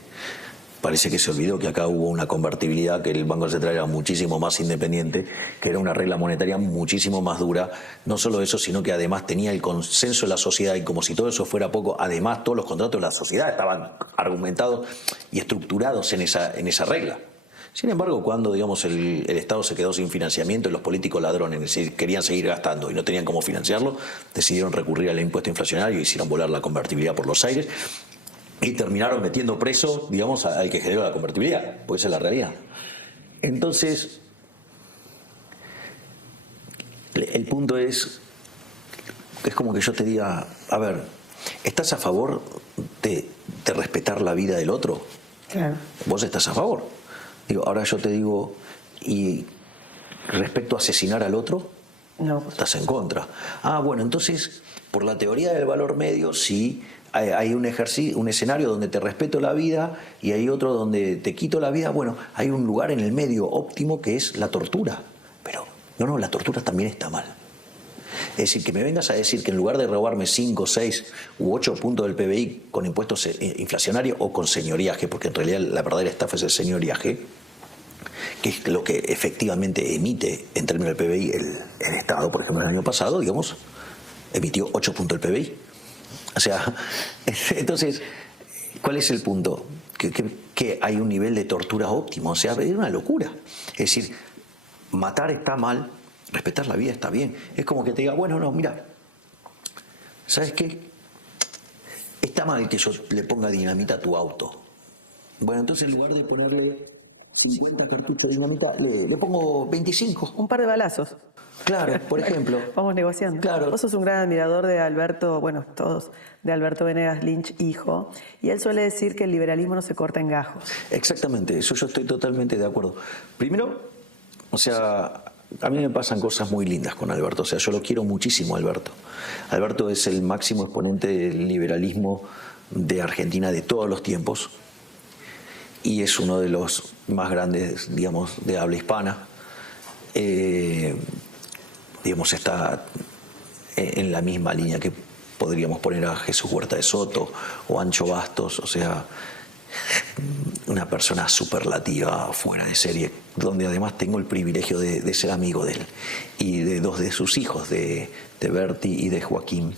parece que se olvidó que acá hubo una convertibilidad, que el Banco Central era muchísimo más independiente, que era una regla monetaria muchísimo más dura. No solo eso, sino que además tenía el consenso de la sociedad y como si todo eso fuera poco, además todos los contratos de la sociedad estaban argumentados y estructurados en esa regla. Sin embargo, cuando digamos, el Estado se quedó sin financiamiento y los políticos ladrones, es decir, querían seguir gastando y no tenían cómo financiarlo, decidieron recurrir al impuesto inflacionario y hicieron volar la convertibilidad por los aires. Y terminaron metiendo preso, digamos, al que generó la convertibilidad, pues esa es la realidad. Entonces, el punto es como que yo te diga, a ver, ¿estás a favor de respetar la vida del otro? Claro. ¿Vos estás a favor? Digo, ahora yo te digo, ¿y respecto a asesinar al otro? No, pues. Estás en contra. Ah, bueno, entonces, por la teoría del valor medio, sí. Hay un escenario donde te respeto la vida y hay otro donde te quito la vida. Bueno, hay un lugar en el medio óptimo que es la tortura. Pero no, la tortura también está mal. Es decir, que me vengas a decir que en lugar de robarme 5, 6 u 8 puntos del PBI con impuestos inflacionarios o con señoriaje, porque en realidad la verdadera estafa es el señoriaje, que es lo que efectivamente emite en términos del PBI el Estado. Por ejemplo, el año pasado, digamos, emitió 8 puntos del PBI. O sea, entonces, ¿cuál es el punto? Que hay un nivel de tortura óptimo, o sea, es una locura. Es decir, matar está mal, respetar la vida está bien. Es como que te diga, bueno, no, mira, ¿sabes qué? Está mal que yo le ponga dinamita a tu auto. Bueno, entonces en lugar de ponerle 50 cartuchos de dinamita, le pongo 25. Un par de balazos. Claro, por ejemplo. Vamos negociando. Claro. Vos sos un gran admirador de Alberto, bueno, todos, de Alberto Venegas Lynch, hijo, y él suele decir que el liberalismo no se corta en gajos. Exactamente, eso yo estoy totalmente de acuerdo. Primero, o sea, a mí me pasan cosas muy lindas con Alberto, o sea, yo lo quiero muchísimo a Alberto. Alberto es el máximo exponente del liberalismo de Argentina de todos los tiempos y es uno de los más grandes, digamos, de habla hispana. Digamos, está en la misma línea que podríamos poner a Jesús Huerta de Soto o Ancho Bastos, o sea, una persona superlativa, fuera de serie, donde además tengo el privilegio de ser amigo de él y de 2 de sus hijos, de Berti y de Joaquín.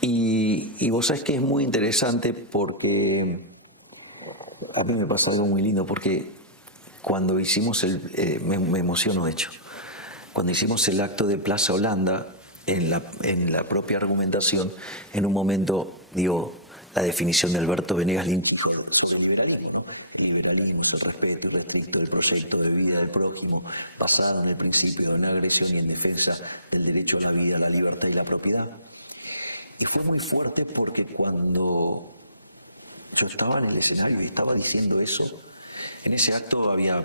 Y vos sabés que es muy interesante porque a mí me pasa algo muy lindo, porque cuando hicimos me emociono de hecho, cuando hicimos el acto de Plaza Holanda, en la propia argumentación, en un momento digo la definición de Alberto Venegas Lynch sobre el liberalismo es el respeto estricto del proyecto de vida del prójimo, basado en el principio de no agresión y en defensa del derecho a la vida, la libertad y la propiedad. Y fue muy fuerte porque cuando yo estaba en el escenario y estaba diciendo eso, en ese acto había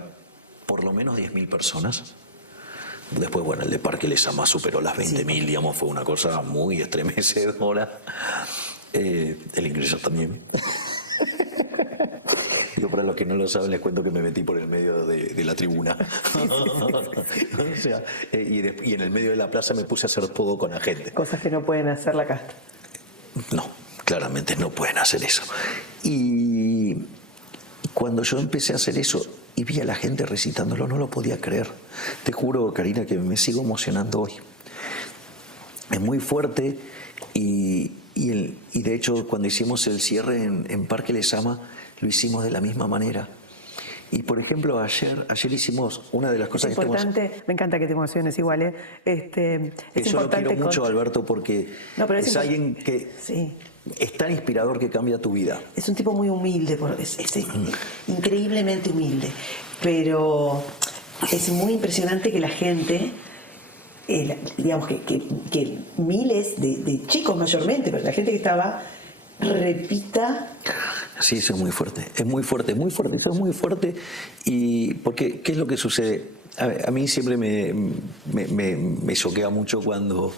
por lo menos 10.000 personas. Después, bueno, el de Parque Lezama superó las 20.000, digamos, fue una cosa muy estremecedora. El ingreso también. Yo, para los que no lo saben, les cuento que me metí por el medio de la tribuna. O sea, y en el medio de la plaza me puse a hacer poco con la gente. Cosas que no pueden hacer la casta. No, claramente no pueden hacer eso. Y cuando yo empecé a hacer eso y vi a la gente recitándolo, no lo podía creer. Te juro, Karina, que me sigo emocionando hoy. Es muy fuerte y de hecho cuando hicimos el cierre en Parque Lezama lo hicimos de la misma manera. Y por ejemplo ayer hicimos una de las cosas es importante, me encanta que te emociones igual, es yo lo quiero mucho, Alberto, porque es alguien que sí. Es tan inspirador que cambia tu vida. Es un tipo muy humilde, es increíblemente humilde, pero es muy impresionante que la gente, digamos que miles de chicos mayormente, pero la gente que estaba, repita. Sí, eso es muy fuerte, es muy fuerte, eso es muy fuerte. Y porque, ¿qué es lo que sucede? A mí siempre me choquea mucho cuando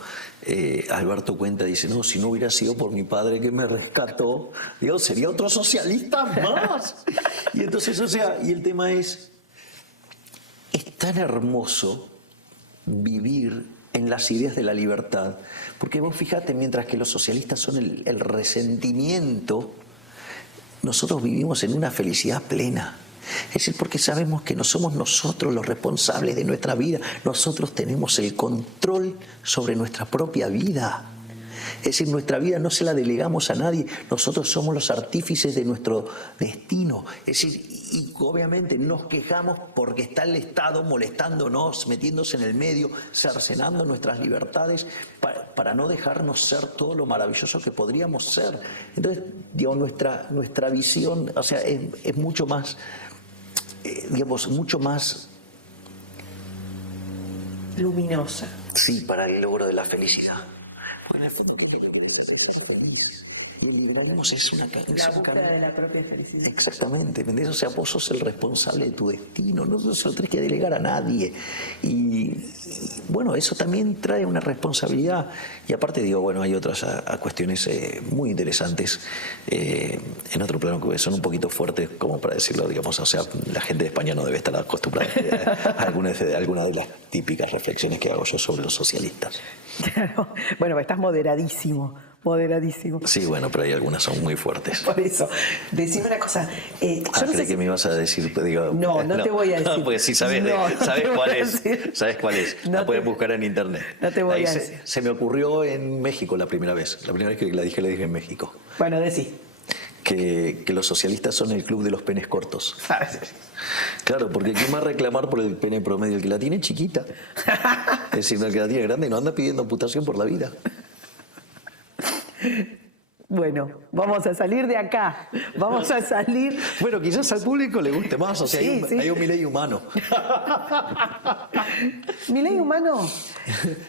Alberto cuenta, dice, no, si no hubiera sido por mi padre que me rescató, digo, sería otro socialista más. Y entonces, o sea, y el tema es tan hermoso vivir en las ideas de la libertad, porque vos fíjate, mientras que los socialistas son el resentimiento, nosotros vivimos en una felicidad plena. Es decir, porque sabemos que no somos nosotros los responsables de nuestra vida, nosotros tenemos el control sobre nuestra propia vida. Es decir, nuestra vida no se la delegamos a nadie, nosotros somos los artífices de nuestro destino. Es decir, y obviamente nos quejamos porque está el Estado molestándonos, metiéndose en el medio, cercenando nuestras libertades para no dejarnos ser todo lo maravilloso que podríamos ser. Entonces, digo, nuestra visión, o sea, es mucho más, digamos, mucho más luminosa. Sí, para el logro de la felicidad. Bueno, lo que quiere ser feliz. Y el liberalismo es una búsqueda de la propia felicidad. Exactamente, ¿entendés? O sea, vos sos el responsable de tu destino, no se lo tenés que delegar a nadie. Y bueno, eso también trae una responsabilidad. Y aparte, digo, bueno, hay otras cuestiones muy interesantes en otro plano que son un poquito fuertes, como para decirlo, digamos, o sea, la gente de España no debe estar acostumbrada a algunas de las típicas reflexiones que hago yo sobre los socialistas. Claro. Bueno, estás moderadísimo. Sí, bueno, pero hay algunas son muy fuertes. Por eso, decime una cosa. Yo no sé que me ibas a decir, digo, no te voy a decir. No, pues sí, sabes cuál es. ¿Sabes cuál es? La puedes buscar en internet. No te voy a decir. Se me ocurrió en México la primera vez que la dije en México. Bueno, decí. Que los socialistas son el club de los penes cortos. Claro, porque ¿quién va a reclamar por el pene promedio? El que la tiene chiquita. Es decir, el que la tiene grande no anda pidiendo amputación por la vida. Bueno, vamos a salir de acá. Vamos a salir. Bueno, quizás al público le guste más. O sea, sí, hay un Milei humano. ¿Milei humano?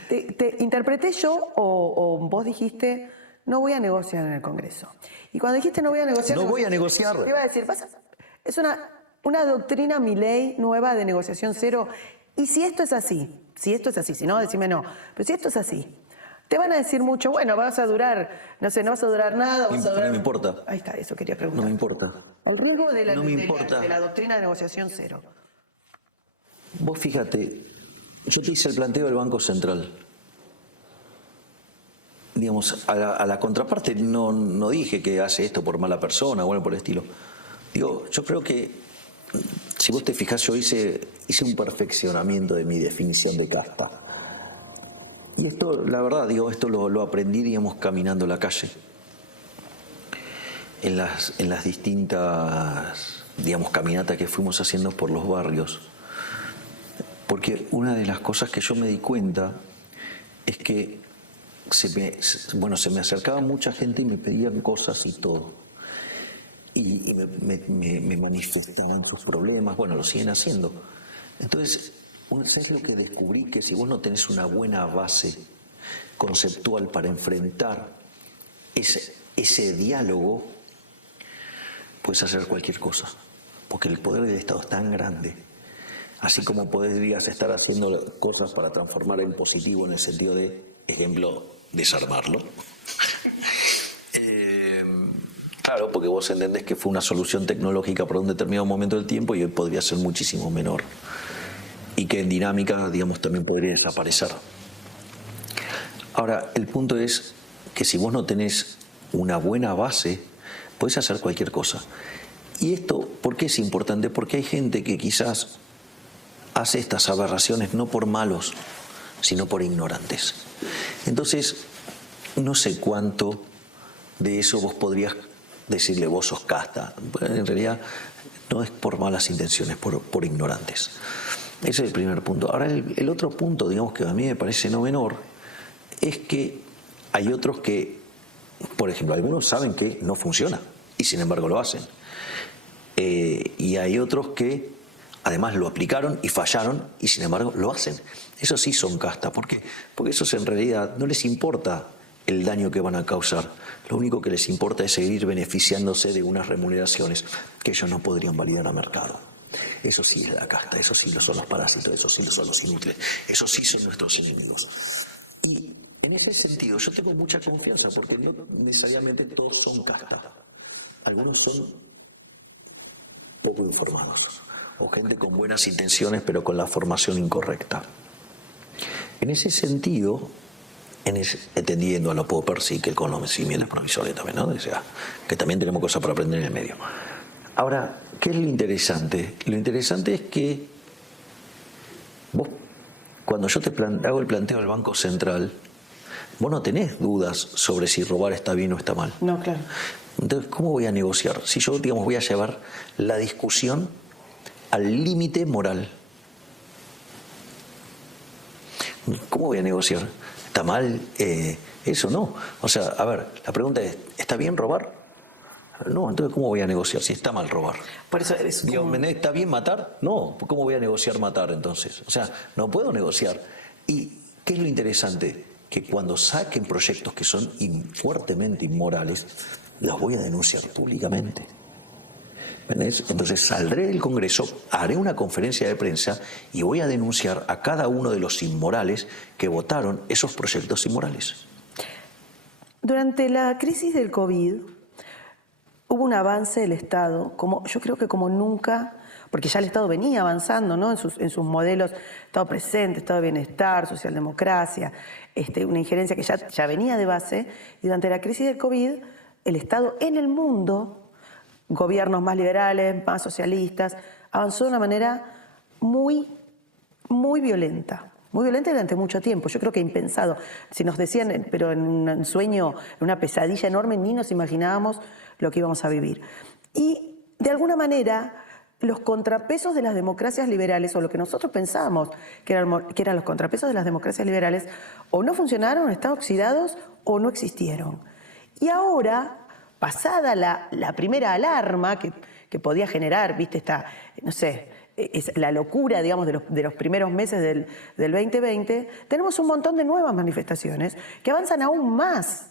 ¿Te interpreté yo o vos dijiste no voy a negociar en el Congreso? Y cuando dijiste no voy a negociar... No voy a negociar. Te iba a decir, es una doctrina Milei nueva de negociación cero. Y si esto es así, si no, decime no. Pero si esto es así, te van a decir mucho, bueno, vas a durar, no vas a durar nada. No me importa. Ahí está, eso quería preguntar. No me importa. Algo de no me importa. De la doctrina de negociación cero. Vos fíjate, yo te hice el planteo del Banco Central. Digamos, a la contraparte no dije que hace esto por mala persona o algo por el estilo. Digo, yo creo que, si vos te fijás, yo hice un perfeccionamiento de mi definición de casta. Y esto, la verdad, digo, esto lo aprendí, digamos, caminando la calle. En las distintas digamos, caminata que fuimos haciendo por los barrios. Porque una de las cosas que yo me di cuenta es que se me acercaba mucha gente y me pedían cosas y todo. Y me manifestaban sus problemas, bueno, lo siguen haciendo. Entonces, ¿sabes lo que descubrí? Que si vos no tenés una buena base conceptual para enfrentar ese diálogo, puedes hacer cualquier cosa. Porque el poder del Estado es tan grande. Así como podrías estar haciendo cosas para transformar en positivo en el sentido de, ejemplo, desarmarlo. Claro, porque vos entendés que fue una solución tecnológica para un determinado momento del tiempo y hoy podría ser muchísimo menor. Y que en dinámica, digamos, también podría desaparecer. Ahora, el punto es que si vos no tenés una buena base, podés hacer cualquier cosa. Y esto, ¿por qué es importante? Porque hay gente que quizás hace estas aberraciones no por malos, sino por ignorantes. Entonces, no sé cuánto de eso vos podrías decirle, vos sos casta. En realidad, no es por malas intenciones, por ignorantes. Ese es el primer punto. Ahora, el otro punto, digamos, que a mí me parece no menor, es que hay otros que, por ejemplo, algunos saben que no funciona y sin embargo lo hacen. Y hay otros que además lo aplicaron y fallaron y sin embargo lo hacen. Esos sí son casta. ¿Por qué? Porque esos en realidad no les importa el daño que van a causar. Lo único que les importa es seguir beneficiándose de unas remuneraciones que ellos no podrían validar a mercado. Eso sí es la casta, eso sí son los parásitos, eso sí son los inútiles, eso sí son nuestros enemigos. Y en ese sentido yo tengo mucha confianza porque no necesariamente todos son casta. Algunos son poco informados o gente con buenas intenciones pero con la formación incorrecta. En ese sentido, entendiendo a lo Popper, sí que el conocimiento es provisorio también, ¿no? O sea, que también tenemos cosas para aprender en el medio. Ahora, ¿qué es lo interesante? Lo interesante es que vos, cuando yo te hago el planteo del Banco Central, vos no tenés dudas sobre si robar está bien o está mal. No, claro. Entonces, ¿cómo voy a negociar? Si yo, digamos, voy a llevar la discusión al límite moral. ¿Cómo voy a negociar? ¿Está mal? Eso no. O sea, a ver, la pregunta es, ¿está bien robar? No, entonces ¿cómo voy a negociar si está mal robar? Por eso es como... ¿Está bien matar? No, ¿cómo voy a negociar matar entonces? O sea, no puedo negociar. ¿Y qué es lo interesante? Que cuando saquen proyectos que son fuertemente inmorales, los voy a denunciar públicamente. ¿Entendés? Entonces saldré del Congreso, haré una conferencia de prensa y voy a denunciar a cada uno de los inmorales que votaron esos proyectos inmorales. Durante la crisis del COVID hubo un avance del Estado, yo creo que como nunca, porque ya el Estado venía avanzando, ¿no? en sus modelos, Estado presente, Estado de bienestar, socialdemocracia, una injerencia que ya venía de base, y durante la crisis del COVID, el Estado en el mundo, gobiernos más liberales, más socialistas, avanzó de una manera muy violenta. Muy violenta durante mucho tiempo, yo creo que impensado. Si nos decían, pero en un sueño, en una pesadilla enorme, ni nos imaginábamos lo que íbamos a vivir. Y de alguna manera, los contrapesos de las democracias liberales, o lo que nosotros pensábamos que eran los contrapesos de las democracias liberales, o no funcionaron, están oxidados, o no existieron. Y ahora, pasada la primera alarma que podía generar, viste, es la locura, digamos, de los primeros meses del 2020, tenemos un montón de nuevas manifestaciones que avanzan aún más,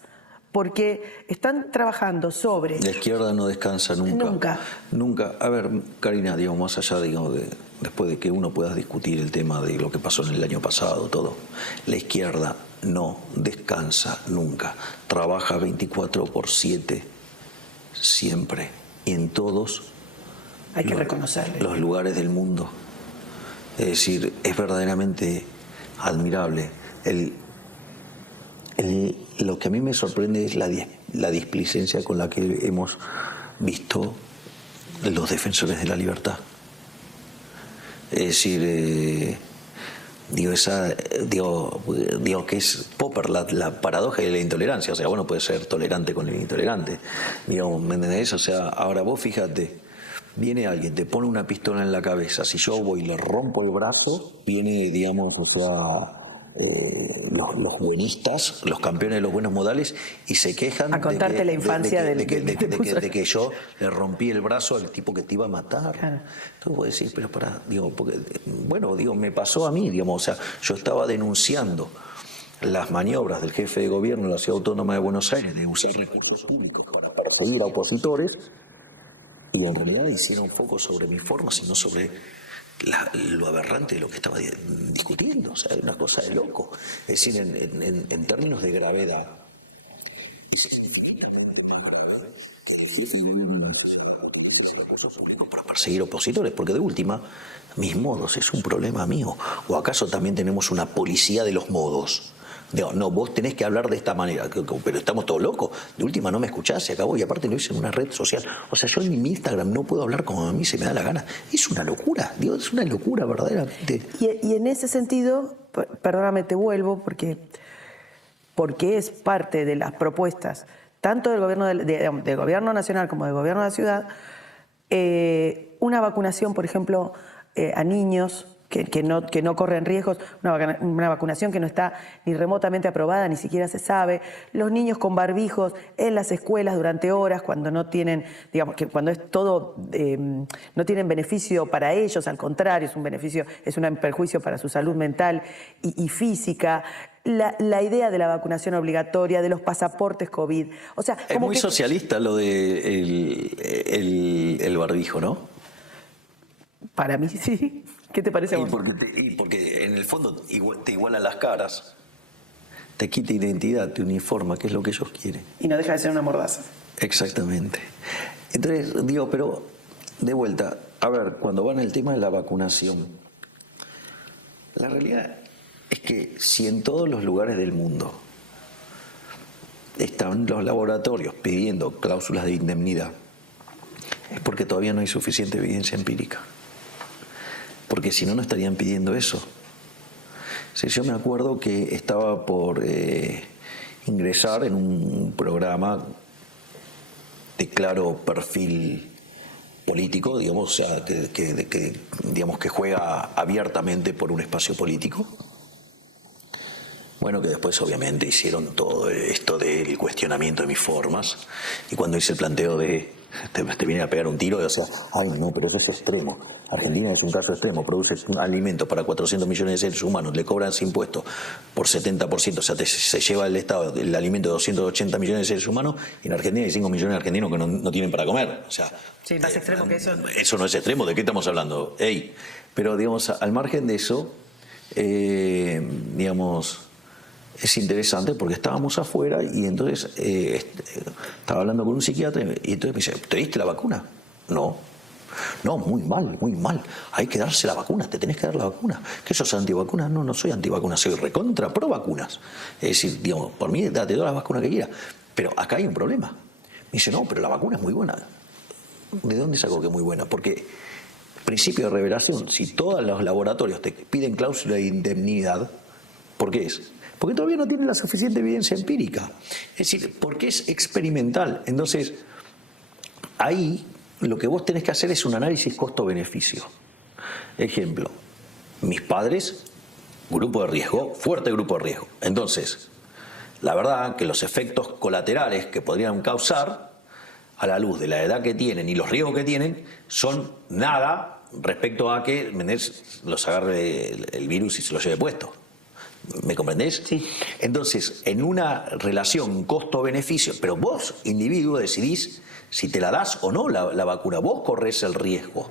porque están trabajando sobre... La izquierda no descansa nunca. Nunca. Nunca. A ver, Karina, digamos, más allá, digamos, después de que uno pueda discutir el tema de lo que pasó en el año pasado, todo, la izquierda no descansa nunca. Trabaja 24/7, siempre, y en todos... Hay que reconocerle. Los lugares del mundo. Es decir, es verdaderamente admirable. Lo que a mí me sorprende es la displicencia con la que hemos visto los defensores de la libertad. Es decir, digo que es Popper, la paradoja de la intolerancia. O sea, uno puede ser tolerante con el intolerante. Digamos, ¿me entendés? O sea, ahora vos fíjate, viene alguien, te pone una pistola en la cabeza, si yo voy y le rompo el brazo, viene, digamos, o sea, los buenistas, los campeones de los buenos modales, y se quejan a contarte la infancia de que yo le rompí el brazo al tipo que te iba a matar. Claro. Entonces vos decís, pero pará, digo, porque, bueno, digo, me pasó a mí, digamos, o sea, yo estaba denunciando las maniobras del jefe de gobierno de la Ciudad Autónoma de Buenos Aires de usar recursos públicos para perseguir a opositores, y en realidad hicieron foco sobre mis formas y no sobre lo aberrante de lo que estaba discutiendo. O sea, es una cosa de loco. Es decir, en términos de gravedad, es infinitamente más grave que el jefe de gobierno de la ciudad utilice los recursos públicos para perseguir opositores, porque de última, mis modos es un problema mío. ¿O acaso también tenemos una policía de los modos? Digo, no, vos tenés que hablar de esta manera, pero estamos todos locos. De última no me escuchás, se acabó, y aparte lo hice en una red social. O sea, yo en mi Instagram no puedo hablar como a mí se me da la gana. Es una locura, digo, es una locura verdaderamente. Y en ese sentido, perdóname, te vuelvo, porque es parte de las propuestas, tanto del gobierno, del gobierno nacional como del gobierno de la ciudad, una vacunación, por ejemplo, a niños que no corren riesgos, una vacunación que no está ni remotamente aprobada, ni siquiera se sabe, los niños con barbijos en las escuelas durante horas cuando no tienen, digamos, que cuando es todo, no tienen beneficio para ellos, al contrario, es un perjuicio para su salud mental y física. La idea de la vacunación obligatoria, de los pasaportes COVID. O sea, es muy socialista lo de el barbijo, ¿no? Para mí sí. ¿Qué te parece a vos? Porque en el fondo te igualan las caras, te quita identidad, te uniforma, que es lo que ellos quieren. Y no deja de ser una mordaza. Exactamente. Entonces, digo, pero de vuelta, a ver, cuando van el tema de la vacunación, la realidad es que si en todos los lugares del mundo están los laboratorios pidiendo cláusulas de indemnidad, es porque todavía no hay suficiente evidencia empírica. Porque si no, no estarían pidiendo eso. Si yo me acuerdo que estaba por ingresar en un programa de claro perfil político, digamos, o sea, digamos que juega abiertamente por un espacio político. Bueno, que después obviamente hicieron todo esto del cuestionamiento de mis formas, y cuando hice el planteo de te viene a pegar un tiro, o sea, ay no, pero eso es extremo. Argentina es un caso extremo, produce un alimento para 400 millones de seres humanos, le cobran ese impuesto por 70%, o sea, se lleva el Estado el alimento de 280 millones de seres humanos, y en Argentina hay 5 millones de argentinos que no tienen para comer. O sea, sí, más extremo que eso. Eso no es extremo, ¿de qué estamos hablando? Pero digamos, al margen de eso, digamos, es interesante porque estábamos afuera y entonces estaba hablando con un psiquiatra y entonces me dice, ¿te diste la vacuna? No, muy mal, hay que darse la vacuna, te tenés que dar la vacuna. ¿Qué sos antivacunas? No, no soy antivacunas, soy recontra pro vacunas. Es decir, digamos, por mí date todas las vacunas que quieras, pero acá hay un problema. Me dice, no, pero la vacuna es muy buena. ¿De dónde saco que es muy buena? Porque principio de revelación, si todos los laboratorios te piden cláusula de indemnidad, ¿por qué es? Porque todavía no tienen la suficiente evidencia empírica. Es decir, porque es experimental. Entonces, ahí lo que vos tenés que hacer es un análisis costo-beneficio. Ejemplo, mis padres, grupo de riesgo, fuerte grupo de riesgo. Entonces, la verdad que los efectos colaterales que podrían causar, a la luz de la edad que tienen y los riesgos que tienen, son nada respecto a que los agarre el virus y se los lleve puesto. ¿Me comprendés? Sí. Entonces, en una relación costo-beneficio, pero vos, individuo, decidís si te la das o no la vacuna. Vos corres el riesgo.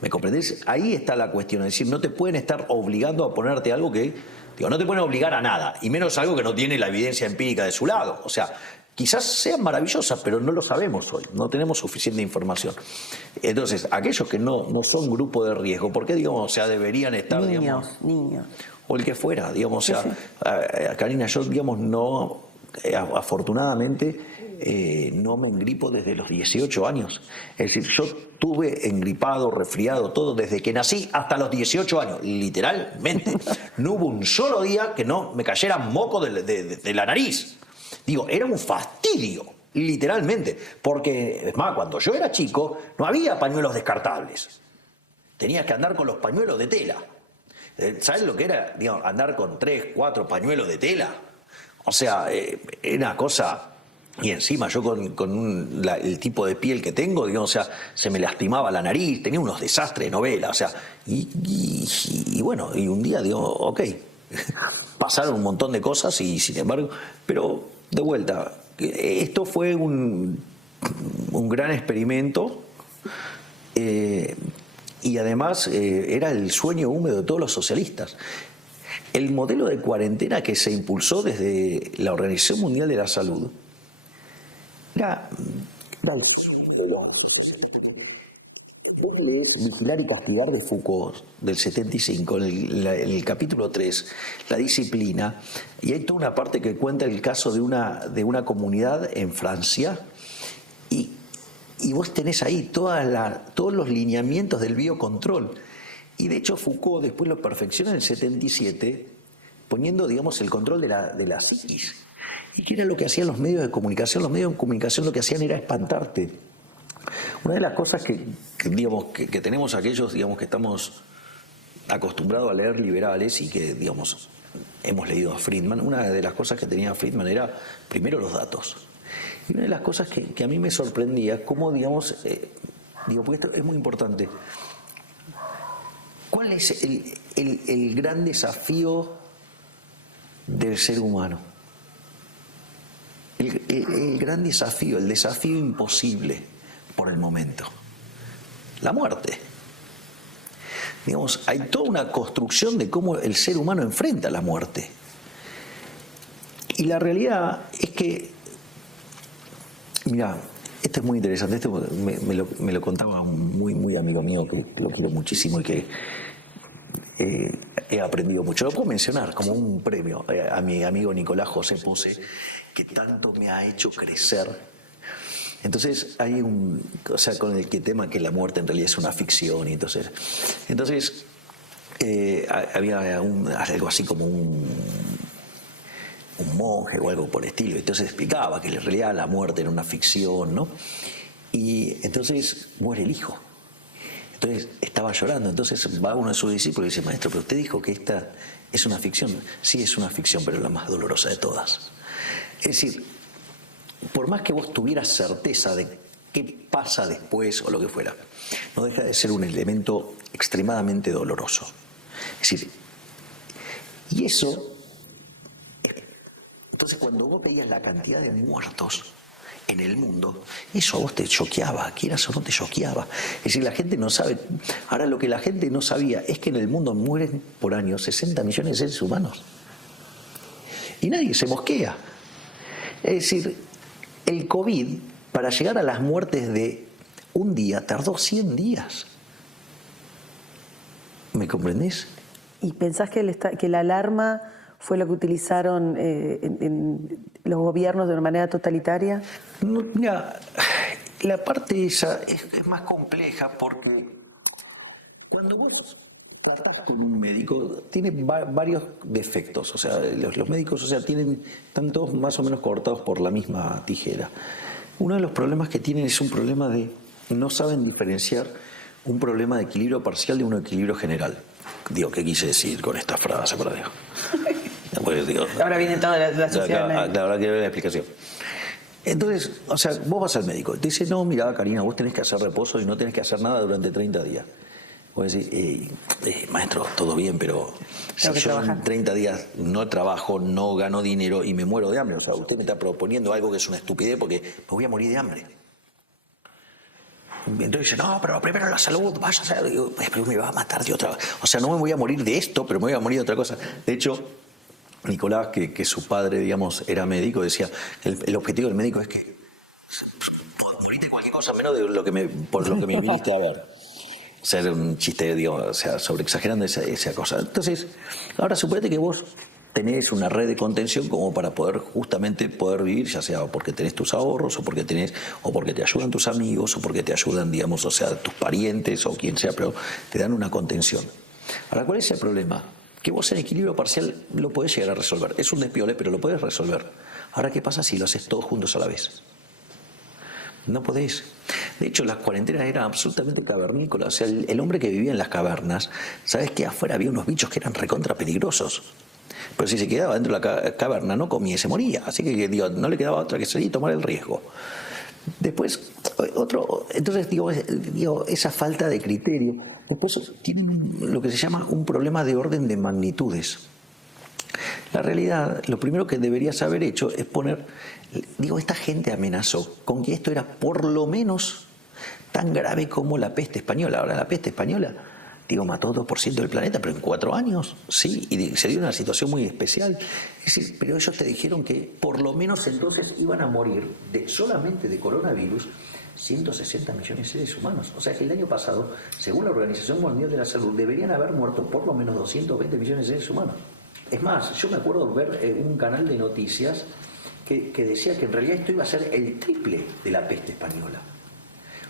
¿Me comprendés? Ahí está la cuestión. Es decir, no te pueden estar obligando a ponerte algo que... Digo, no te pueden obligar a nada, y menos algo que no tiene la evidencia empírica de su lado. O sea, quizás sean maravillosas, pero no lo sabemos hoy. No tenemos suficiente información. Entonces, aquellos que no son grupo de riesgo, ¿por qué, digamos, o sea, deberían estar... Niños. O el que fuera, digamos, o sea, sí. Karina, yo, digamos, no, afortunadamente, no me engripo desde los 18 años. Es decir, yo tuve engripado, resfriado, todo desde que nací hasta los 18 años, literalmente. No hubo un solo día que no me cayera moco de la nariz. Digo, era un fastidio. literalmente. Porque, es más, cuando yo era chico, no había pañuelos descartables. Tenías que andar con los pañuelos de tela. ¿Sabes lo que era, digamos, andar con 3, 4 pañuelos de tela? O sea, era una cosa... Y encima yo con el tipo de piel que tengo, digamos, o sea, se me lastimaba la nariz, tenía unos desastres de novela, o sea, y bueno, y un día digo, ok, pasaron un montón de cosas y sin embargo, pero de vuelta, esto fue un gran experimento y además era el sueño húmedo de todos los socialistas. El modelo de cuarentena que se impulsó desde la Organización Mundial de la Salud era Vigilar y castigar de Foucault, del 75, en el capítulo 3, la disciplina, y hay toda una parte que cuenta el caso de una comunidad en Francia, y vos tenés ahí todos los lineamientos del biocontrol. Y de hecho Foucault después lo perfecciona en el 77, poniendo, digamos, el control de la psiquis. ¿Y qué era lo que hacían los medios de comunicación? Los medios de comunicación lo que hacían era espantarte. Una de las cosas que tenemos aquellos, digamos, que estamos acostumbrados a leer liberales y que, digamos, hemos leído a Friedman, una de las cosas que tenía Friedman era, primero, los datos. Y una de las cosas que a mí me sorprendía, cómo, digamos, porque esto es muy importante, ¿cuál es el gran desafío del ser humano? El gran desafío, el desafío imposible por el momento, la muerte. Digamos, hay toda una construcción de cómo el ser humano enfrenta la muerte. Y la realidad es que, mira, esto es muy interesante, esto me lo contaba un muy amigo mío que lo quiero muchísimo y que he aprendido mucho. Lo puedo mencionar como un premio a mi amigo Nicolás José Puse, que tanto me ha hecho crecer. Entonces hay con el tema que la muerte en realidad es una ficción, y entonces había algo así como un monje o algo por el estilo, entonces explicaba que en realidad la muerte era una ficción, ¿no? Y entonces muere el hijo. Entonces estaba llorando, entonces va uno de sus discípulos y dice: maestro, pero usted dijo que esta es una ficción. Sí, es una ficción, pero es la más dolorosa de todas. Es decir, por más que vos tuvieras certeza de qué pasa después o lo que fuera, no deja de ser un elemento extremadamente doloroso. Es decir, y eso, entonces cuando vos veías la cantidad de muertos en el mundo, eso a vos te choqueaba, quieras o no te choqueaba. Es decir, la gente no sabe. Ahora, lo que la gente no sabía es que en el mundo mueren por año 60 millones de seres humanos. Y nadie se mosquea. Es decir, el COVID, para llegar a las muertes de un día, tardó 100 días. ¿Me comprendés? ¿Y pensás que la alarma fue lo que utilizaron en los gobiernos de una manera totalitaria? No, mira, la parte esa es más compleja porque cuando vos tratás con un médico, tiene varios defectos. O sea, los médicos, o sea, están todos más o menos cortados por la misma tijera. Uno de los problemas que tienen es un problema de no saben diferenciar un problema de equilibrio parcial de un equilibrio general. Digo, ¿qué quise decir con esta frase? Para Dios. Pues, digo, ahora viene toda la sociedad. Ahora quiero ver la explicación. Entonces, o sea, vos vas al médico, te dice: no, mira, Karina, vos tenés que hacer reposo y no tenés que hacer nada durante 30 días. Vos decís: maestro, todo bien, pero si yo en 30 días no trabajo, no gano dinero y me muero de hambre, o sea, usted me está proponiendo algo que es una estupidez porque me voy a morir de hambre. Entonces dice: no, pero primero la salud, vaya a hacer. Digo: pero me va a matar de otra. O sea, no me voy a morir de esto, pero me voy a morir de otra cosa. De hecho, Nicolás, que su padre, digamos, era médico, decía: el objetivo del médico es que morite cualquier cosa menos de por lo que me viniste a ver. O sea, era un chiste, digo, o sea, sobreexagerando esa cosa. Entonces, ahora suponete que vos tenés una red de contención como para justamente poder vivir, ya sea porque tenés tus ahorros, o porque te ayudan tus amigos, o porque te ayudan, digamos, o sea, tus parientes o quien sea, pero te dan una contención. Ahora, ¿cuál es el problema? Que vos en equilibrio parcial lo podés llegar a resolver. Es un despiole, pero lo podés resolver. Ahora, ¿qué pasa si lo haces todos juntos a la vez? No podés. De hecho, las cuarentenas eran absolutamente cavernícolas. O sea, el hombre que vivía en las cavernas, ¿sabes que afuera había unos bichos que eran recontra peligrosos? Pero si se quedaba dentro de la caverna, no comía y se moría. Así que digo, no le quedaba otra que salir y tomar el riesgo. Después, entonces digo, esa falta de criterio. Después tienen lo que se llama un problema de orden de magnitudes. La realidad, lo primero que deberías haber hecho es poner, esta gente amenazó con que esto era por lo menos tan grave como la peste española. Ahora, la peste española, mató 2% del planeta, pero en 4 años, sí, y se dio una situación muy especial. Es decir, pero ellos te dijeron que por lo menos entonces iban a morir solamente de coronavirus 160 millones de seres humanos. O sea que el año pasado, según la Organización Mundial de la Salud, deberían haber muerto por lo menos 220 millones de seres humanos. Es más, yo me acuerdo ver un canal de noticias que decía que en realidad esto iba a ser el triple de la peste española.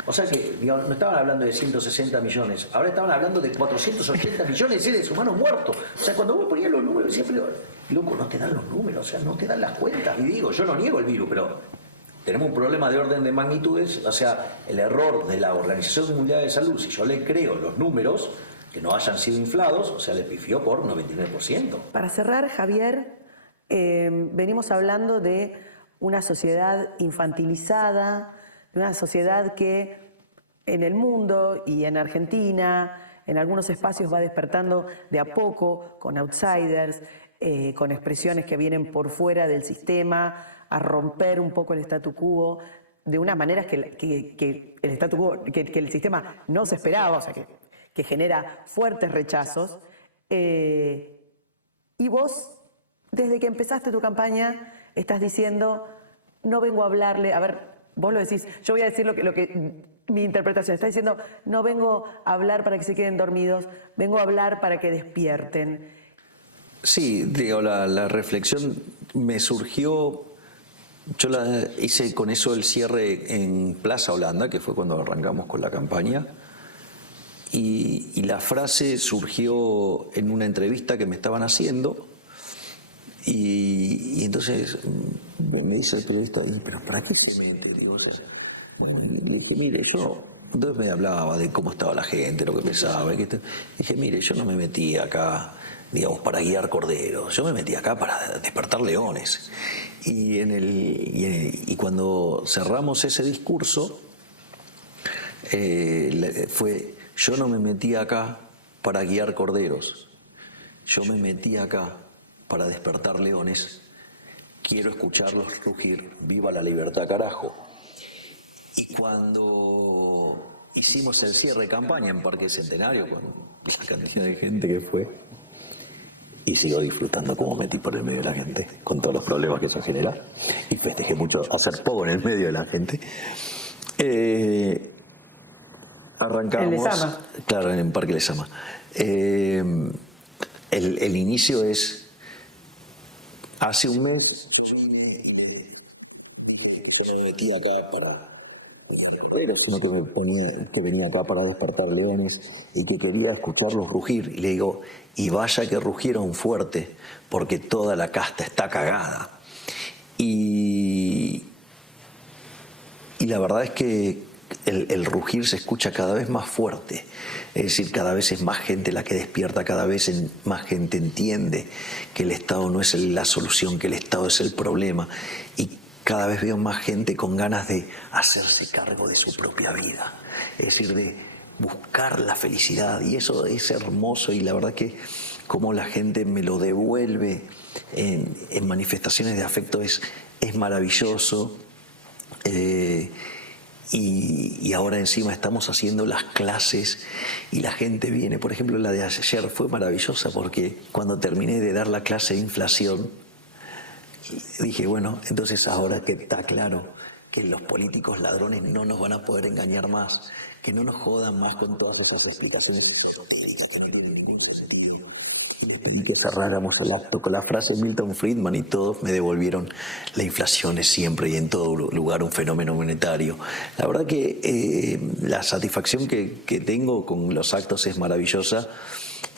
O sea que no estaban hablando de 160 millones, ahora estaban hablando de 480 millones de seres humanos muertos. O sea, cuando vos ponías los números, decías, pero loco, no te dan los números, o sea, no te dan las cuentas. Y yo no niego el virus, pero tenemos un problema de orden de magnitudes. O sea, el error de la Organización Mundial de Salud, si yo le creo los números, que no hayan sido inflados, o sea, le pifió por 99%. Para cerrar, Javier, venimos hablando de una sociedad infantilizada, de una sociedad que en el mundo y en Argentina, en algunos espacios va despertando de a poco, con outsiders, con expresiones que vienen por fuera del sistema, a romper un poco el statu quo, de unas maneras que el statu quo, que el sistema no se esperaba, o sea, que genera fuertes rechazos. Y vos, desde que empezaste tu campaña, estás diciendo, no vengo a hablarle, a ver, vos lo decís, yo voy a decir lo que mi interpretación, está diciendo, no vengo a hablar para que se queden dormidos, vengo a hablar para que despierten. Sí, la reflexión me surgió, yo la hice con eso el cierre en Plaza Holanda, que fue cuando arrancamos con la campaña. Y la frase surgió en una entrevista que me estaban haciendo y entonces me dice el periodista, ¿pero para qué se mete? Y le dije, mire, entonces me hablaba de cómo estaba la gente, lo que pensaba. Dije, mire, yo no me metí acá, para guiar corderos, yo me metí acá para despertar leones. Y cuando cerramos ese discurso, fue... Yo no me metí acá para guiar corderos, yo me metí acá para despertar leones. Quiero escucharlos rugir, viva la libertad, carajo. Y cuando hicimos el cierre de campaña en Parque Centenario, con la cantidad de gente que fue, y sigo disfrutando como metí por el medio de la gente, con todos los problemas que eso genera, y festejé mucho hacer poco en el medio de la gente. Arrancamos, en Lezama. Claro, en Parque Lezama. El inicio es, hace un mes, yo vine y le dije que me metí acá para... Eres uno que venía acá para despertar leones y que quería escucharlos rugir. Y le digo, y vaya que rugieron fuerte, porque toda la casta está cagada. Y la verdad es que el rugir se escucha cada vez más fuerte, es decir, cada vez es más gente la que despierta, cada vez más gente entiende que el Estado no es la solución, que el Estado es el problema, y cada vez veo más gente con ganas de hacerse cargo de su propia vida, es decir, de buscar la felicidad, y eso es hermoso, y la verdad que como la gente me lo devuelve en manifestaciones de afecto es maravilloso. Y ahora encima estamos haciendo las clases y la gente viene. Por ejemplo, la de ayer fue maravillosa porque cuando terminé de dar la clase de inflación, dije, bueno, entonces ahora que está claro que los políticos ladrones no nos van a poder engañar más, que no nos jodan más con todas esas explicaciones esotéricas que no tienen ningún sentido. Y que cerráramos el acto con la frase de Milton Friedman y todos me devolvieron: la inflación es siempre y en todo lugar un fenómeno monetario. La verdad que la satisfacción que tengo con los actos es maravillosa.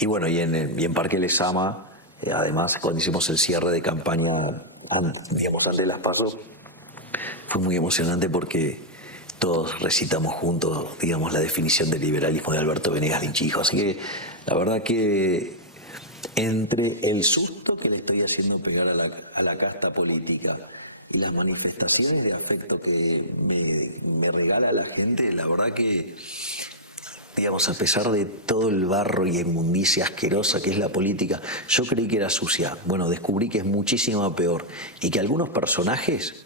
Y bueno, y en Parque Lezama, además cuando hicimos el cierre de campaña antes de las PASO, fue muy emocionante porque todos recitamos juntos, digamos, la definición del liberalismo de Alberto Venegas Linchijo. Así que la verdad que entre el susto que le estoy haciendo pegar a la casta política y las manifestaciones de afecto que me regala la gente, la verdad que, digamos, a pesar de todo el barro y inmundicia asquerosa que es la política, yo creí que era sucia. Bueno, descubrí que es muchísimo peor y que algunos personajes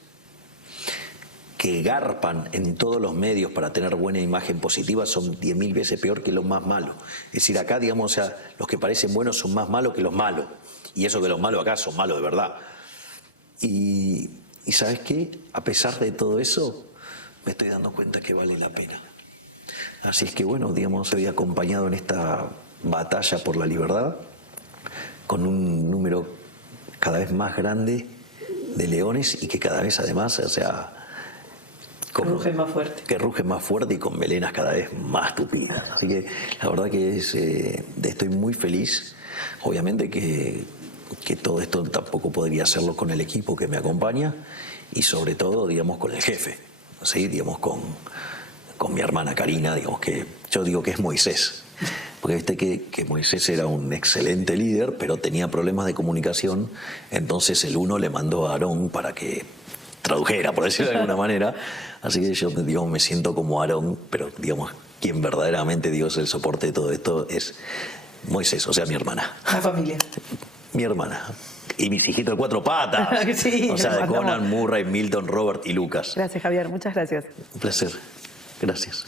que garpan en todos los medios para tener buena imagen positiva son 10.000 veces peor que los más malos. Es decir, acá, digamos, o sea, los que parecen buenos son más malos que los malos. Y eso que los malos acá son malos de verdad. Y ¿sabes qué? A pesar de todo eso, me estoy dando cuenta que vale la pena. Así es que, bueno, digamos, estoy acompañado en esta batalla por la libertad con un número cada vez más grande de leones y que cada vez, además, o sea, rugen más fuerte. Que rugen más fuerte y con melenas cada vez más tupidas. Así que la verdad que estoy muy feliz. Obviamente que todo esto tampoco podría hacerlo con el equipo que me acompaña y sobre todo, digamos, con el jefe. ¿Sí? Digamos, con mi hermana Karina, digamos, que yo digo que es Moisés. Porque viste que Moisés era un excelente líder, pero tenía problemas de comunicación. Entonces el uno le mandó a Aarón para que tradujera, por decirlo de alguna manera. Así que yo, digamos, me siento como Aarón, pero, digamos, quien verdaderamente, digo, es el soporte de todo esto es Moisés, o sea, mi hermana. La familia. Mi hermana. Y mis hijitos de 4 patas. Sí, o sea, de mandamos. Conan, Murray, Milton, Robert y Lucas. Gracias, Javier. Muchas gracias. Un placer. Gracias.